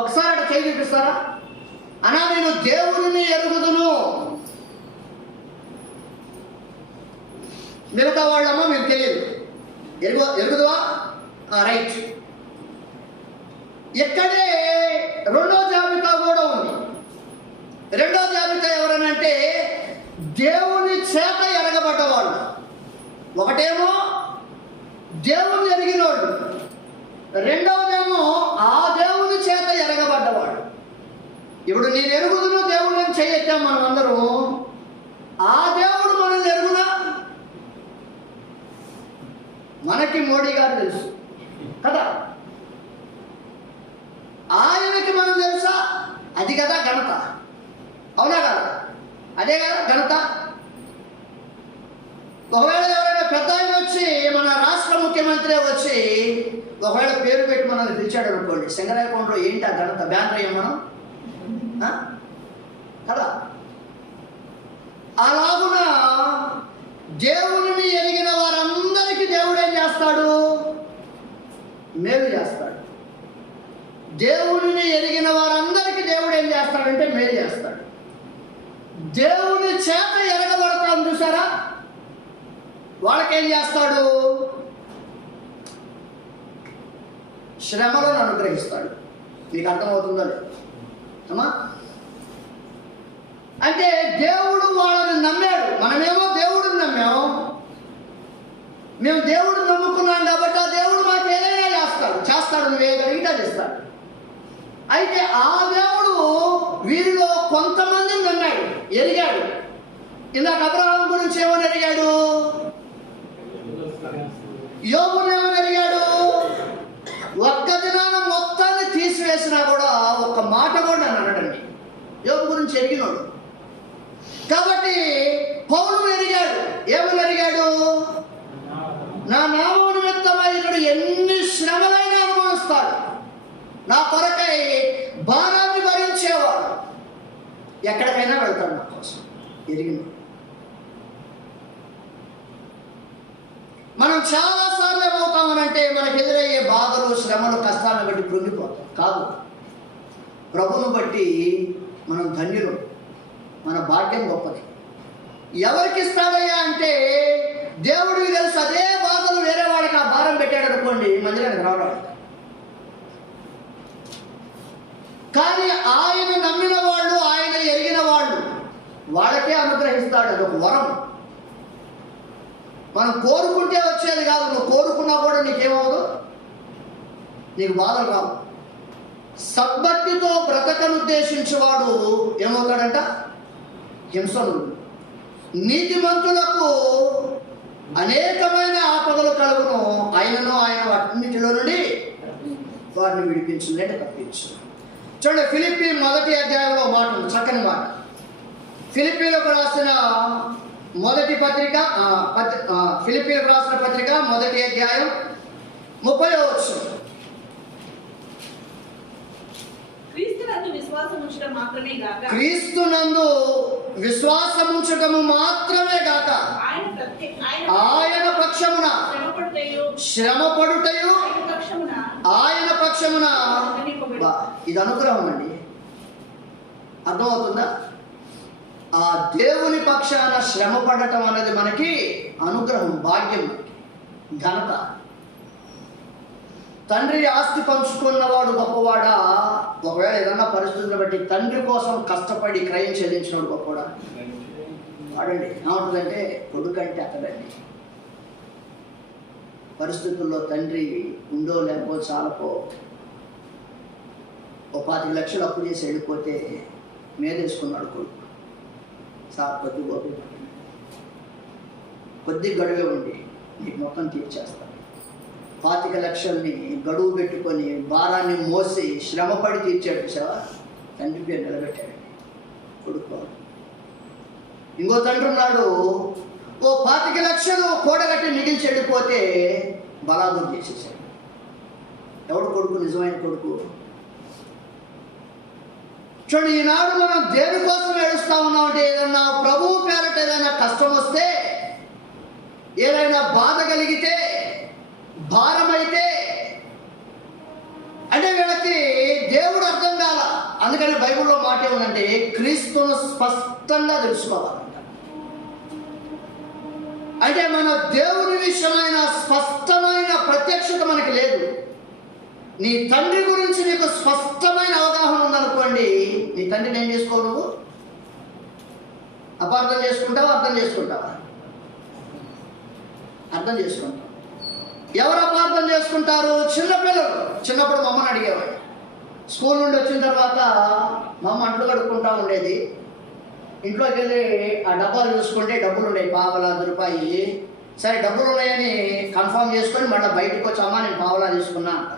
ఒకసారి అక్కడ చేయి చూపిస్తారా? అన్నా, నేను దేవుని ఎరుగుదును. మిగతా వాళ్ళమ్మా మీకు తెలియదు. ఎరుగుదువా? రైట్. ఇక్కడే రెండో జాబితా కూడా ఉంది. రెండో జాబితా ఎవరనంటే దేవుని చేత ఎరగబడ్డవాళ్ళు. ఒకటేమో దేవుని ఎరిగినోళ్ళు, రెండవదేమో ఆ దేవుని చేత ఎరగబడ్డవాడు. ఇప్పుడు నేను ఎరుగుదును దేవుడిని చేయొచ్చాం మనం అందరూ. ఆ దేవుడు మనల్ని ఎరుగునా? మనకి మోడీ గారు తెలుసు కదా, ఆయనకి మనం తెలుసా? అది కదా ఘనత. అవునా కదా? అదే కదా ఘనత. ఒకవేళ ఎవరైనా పెద్ద ఆయన వచ్చి, మన రాష్ట్ర ముఖ్యమంత్రి వచ్చి ఒకవేళ పేరు పెట్టి మనల్ని పిలిచాడు అనుకోండి, సింగరాయకొండలో ఏంటి ఆ ఘనత? బ్యాన్ అయ్యాం మనం కదా. అలాగున దేవుని ఎరిగిన వారందరికీ దేవుడు ఏం చేస్తాడు? మేలు చేస్తాడు. దేవుని ఎరిగిన వారందరికీ దేవుడు ఏం చేస్తాడంటే మేలు చేస్తాడు. దేవుని చేత ఎరగబడతాం చూసారా, వాళ్ళకేం చేస్తాడు? శ్రమలను అనుగ్రహిస్తాడు. మీకు అర్థమవుతుందా లేదు అమ్మా? అంటే దేవుడు వాళ్ళని నమ్మాడు, మనమేమో దేవుడిని నమ్మాం. మేము దేవుడిని నమ్ముకున్నాం కాబట్టి ఆ దేవుడు మాకు ఏదైనా చేస్తాడు. నువ్వు ఏదైనా చేస్తాడు. అయితే ఆ దేవుడు వీరిలో కొంతమందిని నమ్మాడు, ఎరిగాడు. ఇందాక అబ్రహాం గురించి ఏమని ఎరిగాడు? యోబుని ఏమని ఎరిగాడు? ఒక్క దినాన మొత్తాన్ని తీసివేసినా కూడా ఒక్క మాట కూడా అనడండి. యోబు గురించి ఎరిగినోడు కాబట్టి పౌలు ఎరిగాడు. ఏమని ఎరిగాడు? నా నామము నిమిత్తమై ఇతడు ఎన్ని శ్రమలైనా అనుభవిస్తాడు, నా కొరకై భారాన్ని భరించేవాడు, ఎక్కడికైనా వెళ్తాడు నా కోసం. ఎరిగిన మనం చాలాసార్లు ఏమవుతామనంటే మనకు ఎదురయ్యే బాధలు, శ్రమలు, కష్టాలను బట్టి కృంగిపోతాం. కాదు, ప్రభువును బట్టి మనం ధన్యులు, మన భాగ్యం గొప్పది. ఎవరికి ఇస్తాడయ్యా అంటే దేవుడికి తెలుసు. అదే బాధలు వేరే వాడికి ఆ భారం పెట్టాడు అనుకోండి, మందిరానికి రావడం. కానీ ఆయన నమ్మిన వాళ్ళు, ఆయన ఎరిగిన వాళ్ళు, వాళ్ళకే అనుగ్రహిస్తాడు. అది ఒక వరం. మనం కోరుకుంటే వచ్చేది కాదు. నువ్వు కోరుకున్నా కూడా నీకేమవదు, నీకు బాధలు రావు. సద్భక్తితో బ్రతకనుద్దేశించేవాడు ఏమవుతాడంట? హింసలు. నీతిమంతులకు అనేకమైన ఆపదలు కలుగును, ఆయనను ఆయన వాటిన్నిటిలో నుండి వారిని విడిపించింది అంటే తప్పించు. చూడండి, ఫిలిప్పీ 1వ అధ్యాయంలో మాట ఉంది, చక్కని మాట. ఫిలిప్పీలకు రాసిన మొదటి పత్రిక, ఫిలిప్పీలకు రాసిన పత్రిక 1వ అధ్యాయం 30వ వచనం. క్రీస్తునందు విశ్వాసముంచటం మాత్రమే గాక ఆయన పక్షమున శ్రమపడుటయు ఆయన పక్షమున. ఇది అనుగ్రహం అండి, అర్థమవుతుందా? ఆ దేవుని పక్షాన శ్రమ పడటం అనేది మనకి అనుగ్రహం, భాగ్యం, ఘనత. తండ్రి ఆస్తి పంచుకున్నవాడు గొప్పవాడా? ఒకవేళ ఏదన్నా పరిస్థితులను బట్టి తండ్రి కోసం కష్టపడి క్రయం చెల్లించినవాడు గొప్పవాడా? వాడండి. ఏమంటుందంటే కొడుకు అంటే అతడండి. పరిస్థితుల్లో తండ్రి ఉండో లేకపోతే చాలకో 25 లక్షలు అప్పు చేసి వెళ్ళిపోతే మీదేసుకున్నాడు కొడుకు. సార్ కొద్ది గడువే ఉండి నీకు మొత్తం తీర్చేస్తాను. 25 లక్షల్ని గడువు పెట్టుకొని భారాన్ని మోసి శ్రమపడి తీర్చాడు సార్. తండ్రి పేరు నిలబెట్టాడండి కొడుకు. ఇంకో తండ్రి ఉన్నాడు, ఓ 25 లక్షలు కూడగట్టి మిగిల్చి వెళ్ళిపోతే బలాదూరు చేసేసాడు. ఎవడు కొడుకు? నిజమైన కొడుకు. చూడండి, ఈనాడు మనం దేనికోసం ఏడుస్తా ఉన్నామంటే ఏదన్నా ప్రభువు పేరట ఏదైనా కష్టం వస్తే, ఏదైనా బాధ కలిగితే, భారమైతే, అంటే వీళ్ళకి దేవుడు అర్థం కాల. అందుకని బైబిల్లో మాట ఏమంటే క్రీస్తును స్పష్టంగా తెలుసుకోవాలంట. అంటే మన దేవుని విషయమైన స్పష్టమైన ప్రత్యక్షత మనకి లేదు. నీ తండ్రి గురించి నీకు స్పష్టమైన అవగాహన ఉందనుకోండి, నీ తండ్రిని ఏం చేసుకోవు? నువ్వు అపార్థం చేసుకుంటావా? అర్థం చేసుకుంటావా? అర్థం చేసుకుంటావు. ఎవరు అపార్థం చేసుకుంటారు? చిన్నపిల్లలు. చిన్నప్పుడు మా అమ్మని అడిగేవాడు. స్కూల్ నుండి వచ్చిన తర్వాత మా అమ్మ అంట్లు కడుక్కుంటా ఉండేది. ఇంట్లోకి వెళ్ళి ఆ డబ్బాలు చూసుకుంటే డబ్బులు ఉండేవి, పావలా, రూపాయి. సరే డబ్బులు ఉన్నాయని కన్ఫర్మ్ చేసుకొని మళ్ళీ బయటకు వచ్చి అమ్మ నేను పావలా తీసుకున్నా అంట.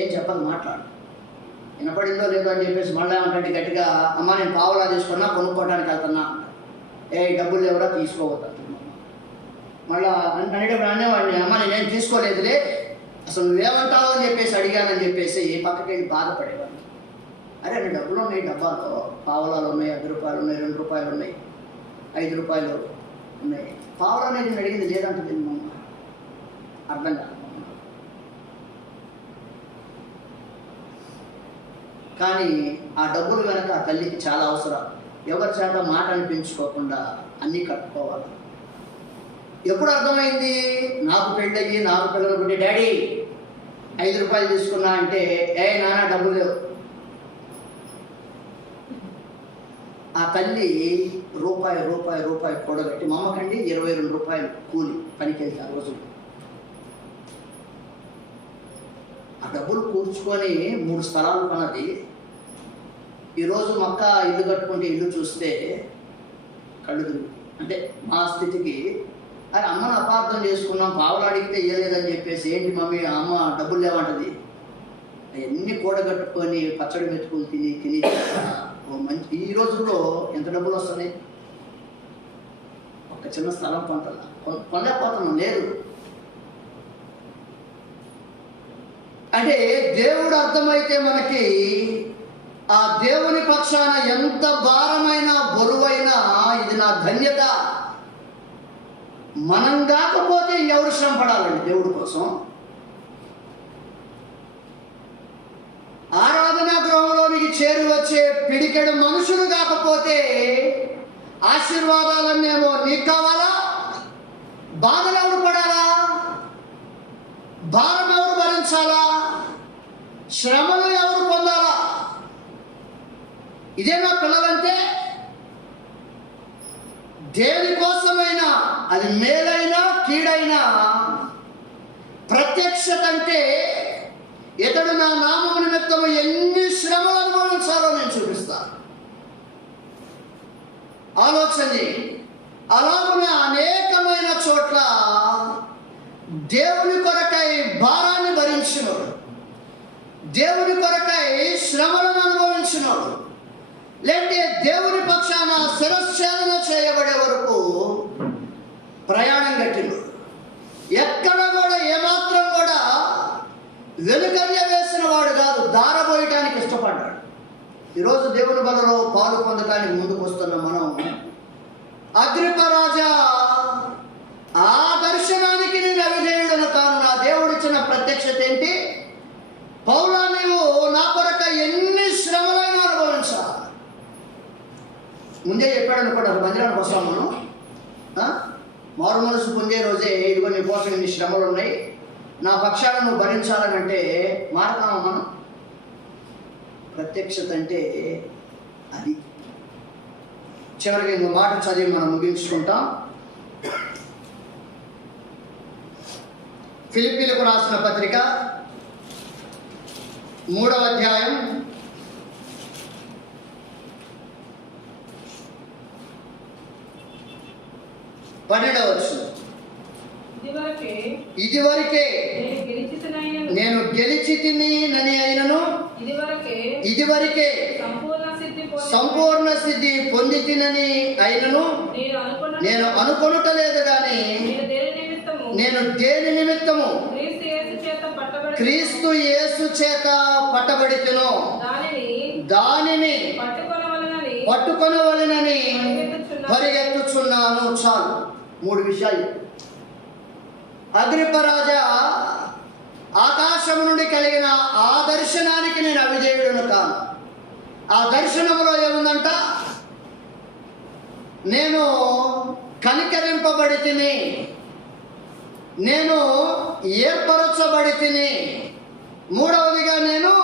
ఏం చెప్పదు, మాట్లాడు. వినపడిందో లేదో అని చెప్పేసి మళ్ళీ ఏమంటే గట్టిగా అమ్మ నేను పావలా తీసుకున్నా, కొనుక్కోవడానికి వెళ్తున్నా అంట. డబ్బులు ఎవరో తీసుకోవద్దు. మళ్ళీ అనేటప్పుడు అనేవాడిని, అమ్మ నేనేం తీసుకోలేదులే, అసలు నువ్వేమంటావు అని చెప్పేసి అడిగానని చెప్పేసి పక్కకి వెళ్ళి బాధపడేవాడిని. అరే అన్ని డబ్బులు ఉన్నాయి, డబ్బాలో పావలాలు ఉన్నాయి, 10 రూపాయలు ఉన్నాయి, 2 రూపాయలు ఉన్నాయి, 5 రూపాయలు ఉన్నాయి. పావలా అనేది నేను అడిగింది లేదంటుంది మా అమ్మ. అర్థం కాదు. కానీ ఆ డబ్బులు వెనక ఆ తల్లికి చాలా అవసరం. ఎవరి చేత మాట అనిపించుకోకుండా అన్నీ కట్టుకోవాలి. ఎప్పుడు అర్థమైంది? నాకు పెళ్ళయ్యి 4 పిల్లలు పుట్టి డాడీ 5 రూపాయలు తీసుకున్నా అంటే నాన్న డబ్బులు లేవు. ఆ తల్లి రూపాయి కూడగట్టి మా అమ్మకండి 22 రూపాయలు కూలి పనికి వెళ్తే ఆ రోజు. ఆ డబ్బులు కూర్చుకొని 3 స్థలాలు కొన్నది. ఈరోజు మక్క ఇల్లు కట్టుకుంటే ఇల్లు చూస్తే కళ్ళు తిరుగు. అంటే మా స్థితికి అది అమ్మను అపార్థం చేసుకున్నాం, పావులు అడిగితే ఇవ్వలేదని చెప్పేసి ఏంటి మమ్మీ అమ్మ డబ్బులు లేవంటది. అవన్నీ కూడగట్టుకొని పచ్చడి మెతుకులు తిని మంచి. ఈ రోజుల్లో ఎంత డబ్బులు వస్తున్నాయి? ఒక చిన్న స్థలం కొనలేకపోతున్నాం. లేదు అంటే దేవుడు అర్థమైతే మనకి ఆ దేవుని పక్షాన ఎంత భారమైన బరువైనా ఇది నా ధన్యత, మనం కాకపోతే ఎవరు శ్రమ పడాలండి దేవుడి కోసం? ఆరాధనా గృహంలోనికి చేరి వచ్చే పిడికెడు మనుషులు కాకపోతే ఆశీర్వాదాలన్నేమో నీకు కావాలా? బాధలు ఎవరు పడాలా? భారం ఎవరు భరించాలా? శ్రమలు ఎవరు పొందాలా? ఇదే నా పిల్లలంటే దేనికోసమైనా, అది మేలైనా కీడైనా, ప్రత్యక్షత అంటే ఇతడు నా నామము నిమిత్తము ఎన్ని శ్రమలు అనుభవించాలో నేను చూపిస్తాను. ఆలోచన చేయండి. అలాగే అనేకమైన చోట్ల దేవుని కొరకై భారాన్ని భరించినోడు, దేవుని కొరకై శ్రమలను అనుభవించినోడు, లేదంటే దేవుని పక్షాన శిరశ్ఛేదన చేయబడే వరకు ప్రయాణం కట్టినోడు, ఎక్కడ కూడా ఏమాత్రం కూడా వెనుకయ్య వేసిన వాడు కాదు, దారబోయటానికి ఇష్టపడ్డాడు. ఈరోజు దేవుని బలలో పాలు పొందటానికి ముందుకు వస్తున్న మనం, అగ్రిప్ప రాజా, ఆ దర్శనానికి నేను అవిధేయుడను కాను. నా దేవుడిచ్చిన ప్రత్యక్షత ఏంటి? పౌలా, నీవు నా కొరక ఎన్ని శ్రమలైనా అనుభవించాలి. ముందే చెప్పాడు అనుకోండి, అది మందిరానికి వస్తాం మనం. మారు మనసు పొందే రోజే, ఇదిగో నీ కోసం ఇన్ని శ్రమలు ఉన్నాయి, నా పక్షాలను నువ్వు భరించాలని అంటే మారతామా మనం? ప్రత్యక్షత అంటే అది. చివరికి ఇంకో మాట చదివి మనం ముగించుకుంటాం. ఫిలిప్పీలకు రాసిన పత్రిక 3వ అధ్యాయం 12వ వచనం. ఇదివరకే నేను గెలిచితిని నని అయినను ఇదివరకే సంపూర్ణ సిద్ధి పొందితినని అయినను నేను అనుకొనుటలేదు గాని నేను దేని నిమిత్తము క్రీస్తు యేసు చేత పట్టబడితినో దానిని పట్టుకొనవలెనని పరిగెత్తుచున్నాను. చాలు, 3 విషయాలు. అగ్రిప్ప రాజా, ఆకాశం నుండి కలిగిన ఆ దర్శనానికి నేను అవిధేయుడను కాను. ఆ దర్శనంలో ఏముందంట? నేను కనికరింపబడి తిని, నేను ఏర్పరచబడి తిని, 3వదిగా నేను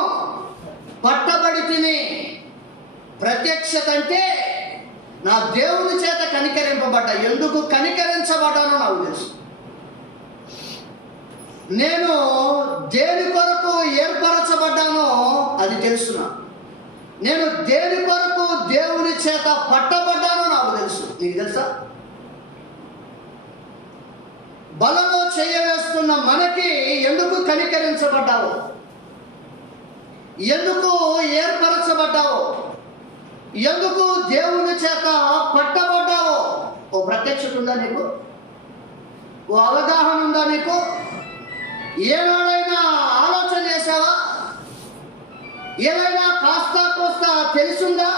పట్టబడి తిని. ప్రత్యక్షత అంటే నా దేవుని చేత కనికరింపబడ్డా. ఎందుకు కనికరించబడ్డానో నాకు తెలుసు. నేను దేని కొరకు ఏర్పరచబడ్డానో అది తెలుసునా. నేను దేని కొరకు దేవుని చేత పట్టబడ్డానో నాకు తెలుసు. నీకు తెలుసా? బలలో చేయవేస్తున్న మనకి ఎందుకు కనికరించబడ్డావో, ఎందుకు ఏర్పరచబడ్డావో, ఎందుకు దేవుని చేత పట్టబడ్డావో ఓ ప్రత్యక్షత ఉందా నీకు? ఓ అవగాహన ఉందా నీకు? ఏనాడైనా ఆలోచన చేసావా? ఏదైనా కాస్త కోస్త తెలుసుందా?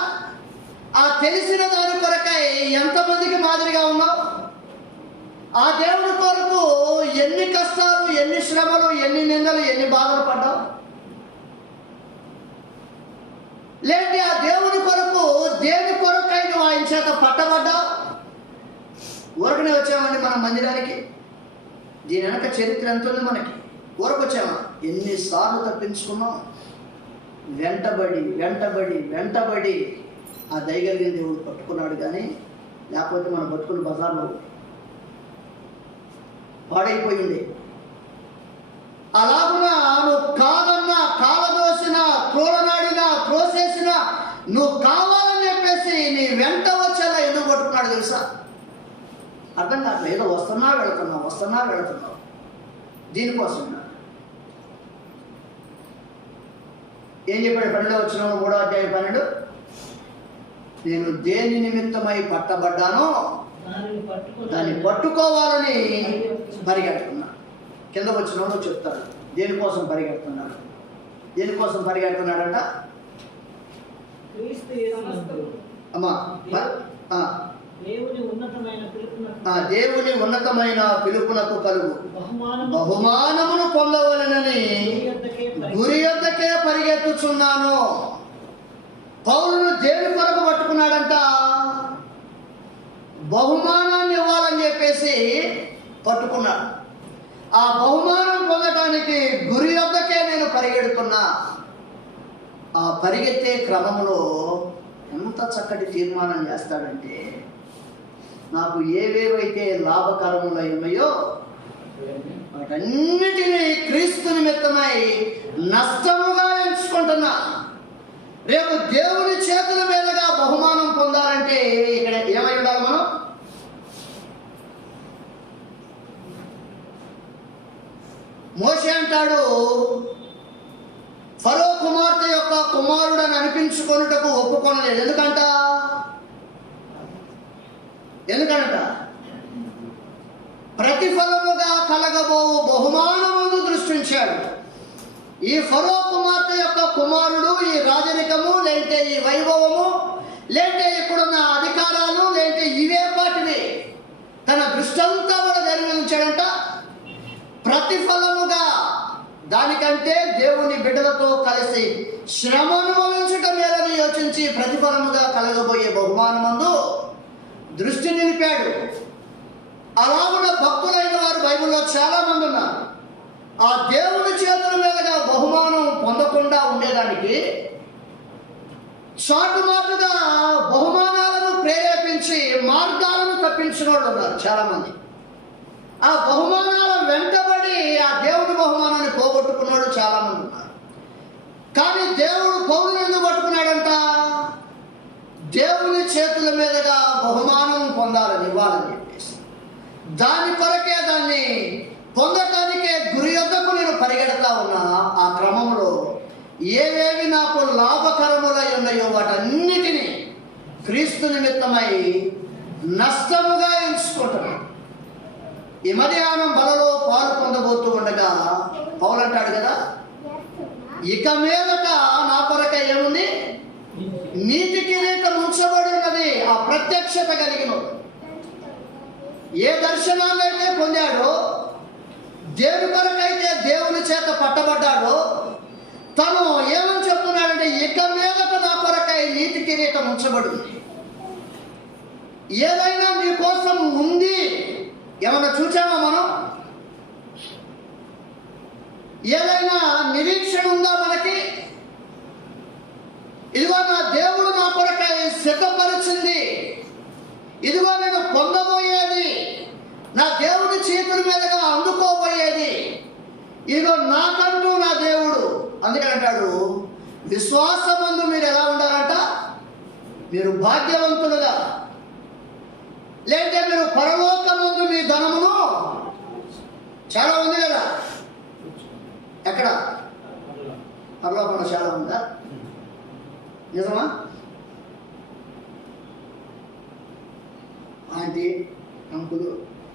ఆ తెలిసిన దాని కొరకై ఎంతమందికి మాదిరిగా ఉన్నావు? ఆ దేవుని కొరకు ఎన్ని కష్టాలు, ఎన్ని శ్రమలు, ఎన్ని నిందలు, ఎన్ని బాధలు పడ్డావు? లేదంటే ఆ దేవుని కొరకు దేని కొరకై నువ్వు ఆయన చేత పట్టబడ్డావు? ఊరకనే వచ్చామండి మనం మందిరానికి. దీని వెనక చరిత్ర ఎంత ఉంది మనకి? ఊరకొచ్చామా? ఎన్నిసార్లు తప్పించుకున్నాం. వెంటబడి వెంటబడి వెంటబడి ఆ దయగలిగిన దేవుడు పట్టుకున్నాడు. కానీ లేకపోతే మన బతుకులు బజార్లో పాడైపోయింది. అలాగున నువ్వు కాదన్నా, కాలదోసిన, క్రూరనాడిన, త్రోసేసిన, నువ్వు కావాలని చెప్పేసి నీ వెంట వచ్చేలా ఎందుకు పట్టుకున్నాడు తెలుసా? అర్థం కాదు. ఏదో వస్తున్నా వెళుతున్నావు దీనికోసం. ఏం చెప్పాడు? 12వ వచనం 3వ అధ్యాయం 12. నేను దేని నిమిత్తమై పట్టబడ్డానో దాన్ని పట్టుకోవాలని పరిగెడుతున్నా. కింద వచ్చిన చెప్తాడు దేనికోసం పరిగెడుతున్నాడు. దేనికోసం పరిగెడుతున్నాడంట? అమ్మా దేవుని ఉన్నతమైన దేవుని ఉన్నతమైన పిలుపునకు కలుగు బహుమానమును పొందవలెనని గురి యొద్దకే పరిగెత్తుచున్నాను. పౌలును దేని కొరకు పట్టుకున్నాడంట? బహుమానాన్ని ఇవ్వాలని చెప్పేసి పట్టుకున్నాడు. ఆ బహుమానం పొందటానికి గురి యొద్దకే నేను పరిగెడుతున్నా. ఆ పరిగెత్తే క్రమంలో ఎంత చక్కటి తీర్మానం చేస్తాడంటే, నాకు ఏవేవైతే లాభకరములై ఉన్నాయో వాటన్నిటినీ క్రీస్తు నిమిత్తమై నష్టముగా ఎంచుకుంటున్నా. రేపు దేవుని చేతుల మీదుగా బహుమానం పొందాలంటే ఇక్కడ ఏమై ఉండాలి? మనం మోషే అంటాడు, ఫరో కుమార్తె యొక్క కుమారుడని అనిపించుకొనుటకు ఒప్పుకొనలేదు. ఎందుకంట ప్రతిఫలముగా కలగబోవు బహుమానమును దృష్టించాడు. ఈ ఫరో కుమార్తె యొక్క కుమారుడు ఈ రాజరికము, లేంటే ఈ వైభవము, లేంటే ఇప్పుడున్న అధికారాలు, లేంటే ఇవే పాటివి తన దృష్టంతా కూడా జరిగించాడంట. ప్రతిఫలముగా దానికంటే దేవుని బిడ్డలతో కలిసి శ్రమ అనుభవించుట మేలని యోచించి ప్రతిఫలముగా కలగబోయే బహుమానమందు దృష్టి నిలిపాడు. అలాగున భక్తులైన వారు బైబిల్లో చాలా మంది ఉన్నారు. ఆ దేవుని చేతుల మీదుగా బహుమానం పొందకుండా ఉండేదానికి చాటుమాటుగా బహుమానాలను ప్రేరేపించి మార్గాలను తప్పించిన వాళ్ళు ఉన్నారు చాలా మంది. ఆ బహుమానాల వెంటబడి ఆ దేవుని బహుమానాన్ని పోగొట్టుకున్నాడు చాలా మంది ఉన్నారు. కానీ దేవుడు పౌలుని ఎందుకు పట్టుకున్నాడంట? దేవుని చేతుల మీదుగా బహుమానం పొందాలని, ఇవ్వాలని చెప్పేసి దాని కొరకే, దాన్ని పొందటానికే గురి యొద్దకు నేను పరిగెడతా ఉన్నా. ఆ క్రమంలో ఏవేవి నాకు లాభకరములై ఉన్నాయో వాటన్నిటినీ క్రీస్తు నిమిత్తమై నష్టముగా ఎంచుకుంటున్నాను. ఈ మధ్యాహ్నం బలలో పాలు పొందబోతూ ఉండగా పౌలు అంటాడు కదా, ఇక మీదట నా కొరక ఏముంది? నీతి కిరీటం ఉంచబడి ఉన్నది. ఆ ప్రత్యక్షత కలిగిన ఏ దర్శనాన్ని అయితే పొందాడో, దేని కొరకైతే దేవుని చేత పట్టబడ్డాడో, తను ఏమని చెప్తున్నాడంటే, ఇక మీదట నా కొరకై నీతి కిరీటం ఉంచబడి ఉంది. ఏదైనా నీ కోసం ఉంది. ఏమన్నా చూచామా మనం? ఏదైనా నిరీక్షణ ఉందా మనకి? ఇదిగో నా దేవుడు నా కొరకై సిద్ధపరిచింది, ఇదిగో నేను పొందబోయేది, నా దేవుడి చేతుల మీదుగా అందుకోబోయేది, ఇదిగో నాకంటూ నా దేవుడు. అందుకని అంటాడు, విశ్వాసమందు మీరు ఎలా ఉండాలంట? మీరు భాగ్యవంతులుగా, లేదంటే మీరు పరలోకమందు మీ ధనమును, చాలా ఉంది కదా. ఎక్కడ? పరలోకంలో చాలా ఉందా? నిజమా? ఆంటీ, అంకులు,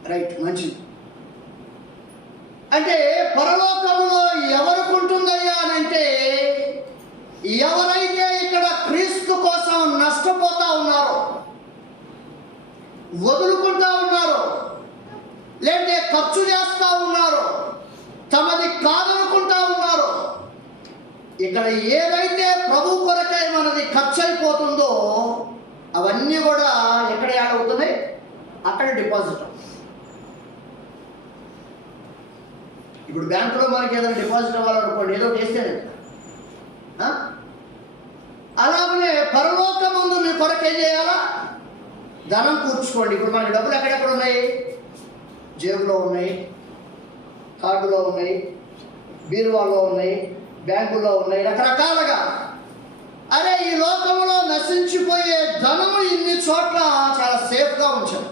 రైట్, మంచిది. అంటే పరలోకంలో ఎవరికి ఉంటుందయ్యా అని అంటే, ఎవరైతే ఇక్కడ క్రీస్తు కోసం నష్టపోతా ఉన్నారో, వదులుకుంటా ఉన్నారు, లేదంటే ఖర్చు చేస్తూ ఉన్నారు, తమది కాదనుకుంటా ఉన్నారు, ఇక్కడ ఏదైతే ప్రభు కొరకై మనది ఖర్చు అయిపోతుందో అవన్నీ కూడా ఎక్కడ యాడ్ అవుతున్నాయి? అక్కడ డిపాజిట్. ఇప్పుడు బ్యాంకులో మనకి ఏదైనా డిపాజిట్ అవ్వాలనుకోండి, ఏదో చేస్తేనే. అలాగనే పరలోకమందు మీ కొరకు ఏం చేయాలా? ధనం కూర్చుకోండి. ఇప్పుడు మనకి డబ్బులు ఎక్కడెక్కడ ఉన్నాయి? జేబులో ఉన్నాయి, కార్డులో ఉన్నాయి, బీరువాలో ఉన్నాయి, బ్యాంకుల్లో ఉన్నాయి, రకరకాలుగా. అరే, ఈ లోకంలో నశించిపోయే ధనము ఇన్ని చోట్ల చాలా సేఫ్గా ఉంచారు.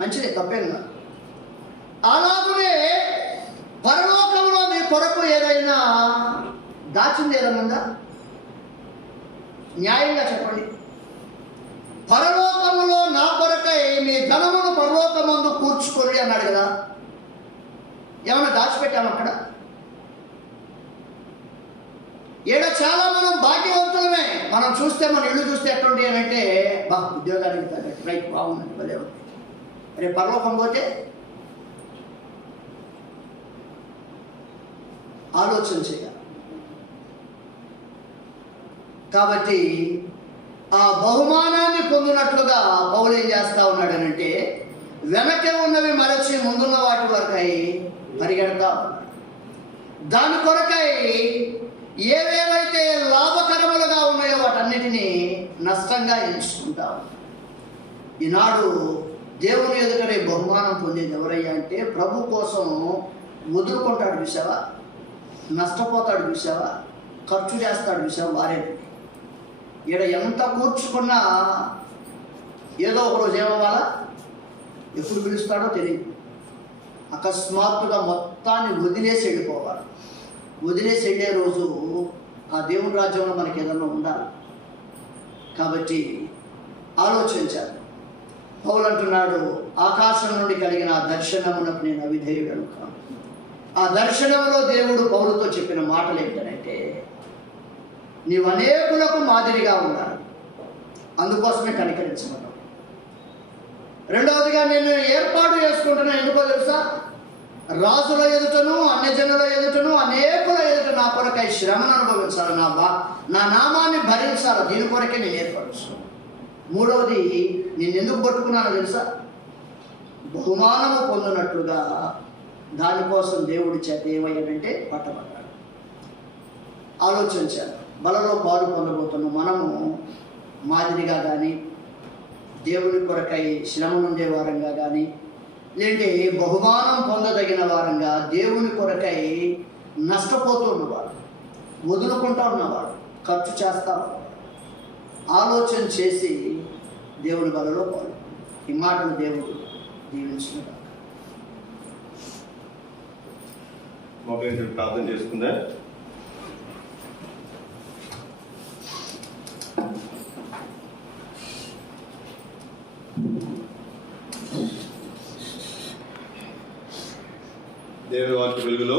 మంచిది, తప్పేంగా. అలాగనే పరలోకంలో మీ కొరకు ఏదైనా దాచింది ఏదైనా ఉందా? న్యాయంగా చెప్పండి. పరలోకములో నా కొరకై మీ ధనమును పరలోకమందు కూర్చుకొని అన్నాడు కదా. ఏమన్నా దాచిపెట్టాము అక్కడ? ఏడ చాలా మనం భాగ్యవంతులమే, మనం చూస్తే మన ఇల్లు చూస్తే ఎట్లుంటాయి అని అంటే, బా ఉద్యోగానికి తగ్గట్టు రైట్ బాగుందండి, భలే ఉంది. రేపు పరలోకం పోతే ఆలోచన చేయాలి. కాబట్టి ఆ బహుమానాన్ని పొందినట్లుగా పౌలు ఏం చేస్తా ఉన్నాడనంటే, వెనకే ఉన్నవి మరచి ముందున్న వాటి వరకై పరిగెడతా ఉన్నాడు. దాని కొరకై ఏవేవైతే లాభకరములుగా ఉన్నాయో వాటన్నిటినీ నష్టంగా ఎంచుకుంటాం. ఈనాడు దేవుని ఎదుటనే బహుమానం పొందేది ఎవరయ్యా అంటే, ప్రభు కోసం వదులుకుంటాడు చూసావా, నష్టపోతాడు చూసావా, ఖర్చు చేస్తాడు చూసావా, వారే. ఈడ ఎంత కూర్చుకున్నా ఏదో ఒక రోజు ఏమవ్వాలా, ఎప్పుడు పిలుస్తాడో తెలియదు. అకస్మాత్తుగా మొత్తాన్ని వదిలేసి వెళ్ళిపోవాలి. వదిలేసి వెళ్ళే రోజు ఆ దేవుని రాజ్యంలో మనకి ఏదన్నా ఉండాలి. కాబట్టి ఆలోచించాలి. పౌలు అంటున్నాడు, ఆకాశం నుండి కలిగిన ఆ దర్శనమునకు నేను అవిధేయుడను కాను. ఆ దర్శనంలో దేవుడు పౌలుతో చెప్పిన మాటలు ఏంటంటే, నీవు అనేకులకు మాదిరిగా ఉండాలి, అందుకోసమే కనికరించమన్నాడు. రెండవదిగా నేను ఏర్పాటు చేసుకుంటున్నాను, ఎందుకో తెలుసా, రాజుల ఎదుటను అన్యజనుల ఎదుటను అనేకుల ఎదుట నా కొరకై శ్రమను అనుభవించాలి, నా నామాన్ని భరించాలి. దీని కొరకే నేను ఏర్పరుస్తాను. మూడవది, నేను ఎందుకు పట్టుకున్నానో తెలుసా, బహుమానము పొందినట్లుగా దానికోసం దేవుడి చేత ఏమయ్యాడంటే పట్టబడ్డాడు. ఆలోచించాను, బలలో పాలు పొందబోతున్న మనము మాదిరిగా కానీ, దేవుని కొరకై శ్రమ నుండే వారంగా కానీ, లేదంటే బహుమానం పొందదగిన వారంగా, దేవుని కొరకై నష్టపోతున్నవాడు, వదులుకుంటా ఉన్నవాడు, ఖర్చు చేస్తా ఉన్నవాడు, ఆలోచన చేసి దేవుని బలలో పాలు. ఈ మాటను దేవుడు దీవించుకుంటాడు. ప్రార్థన చేసుకుందా. దేవుని వాక్య వెలుగులో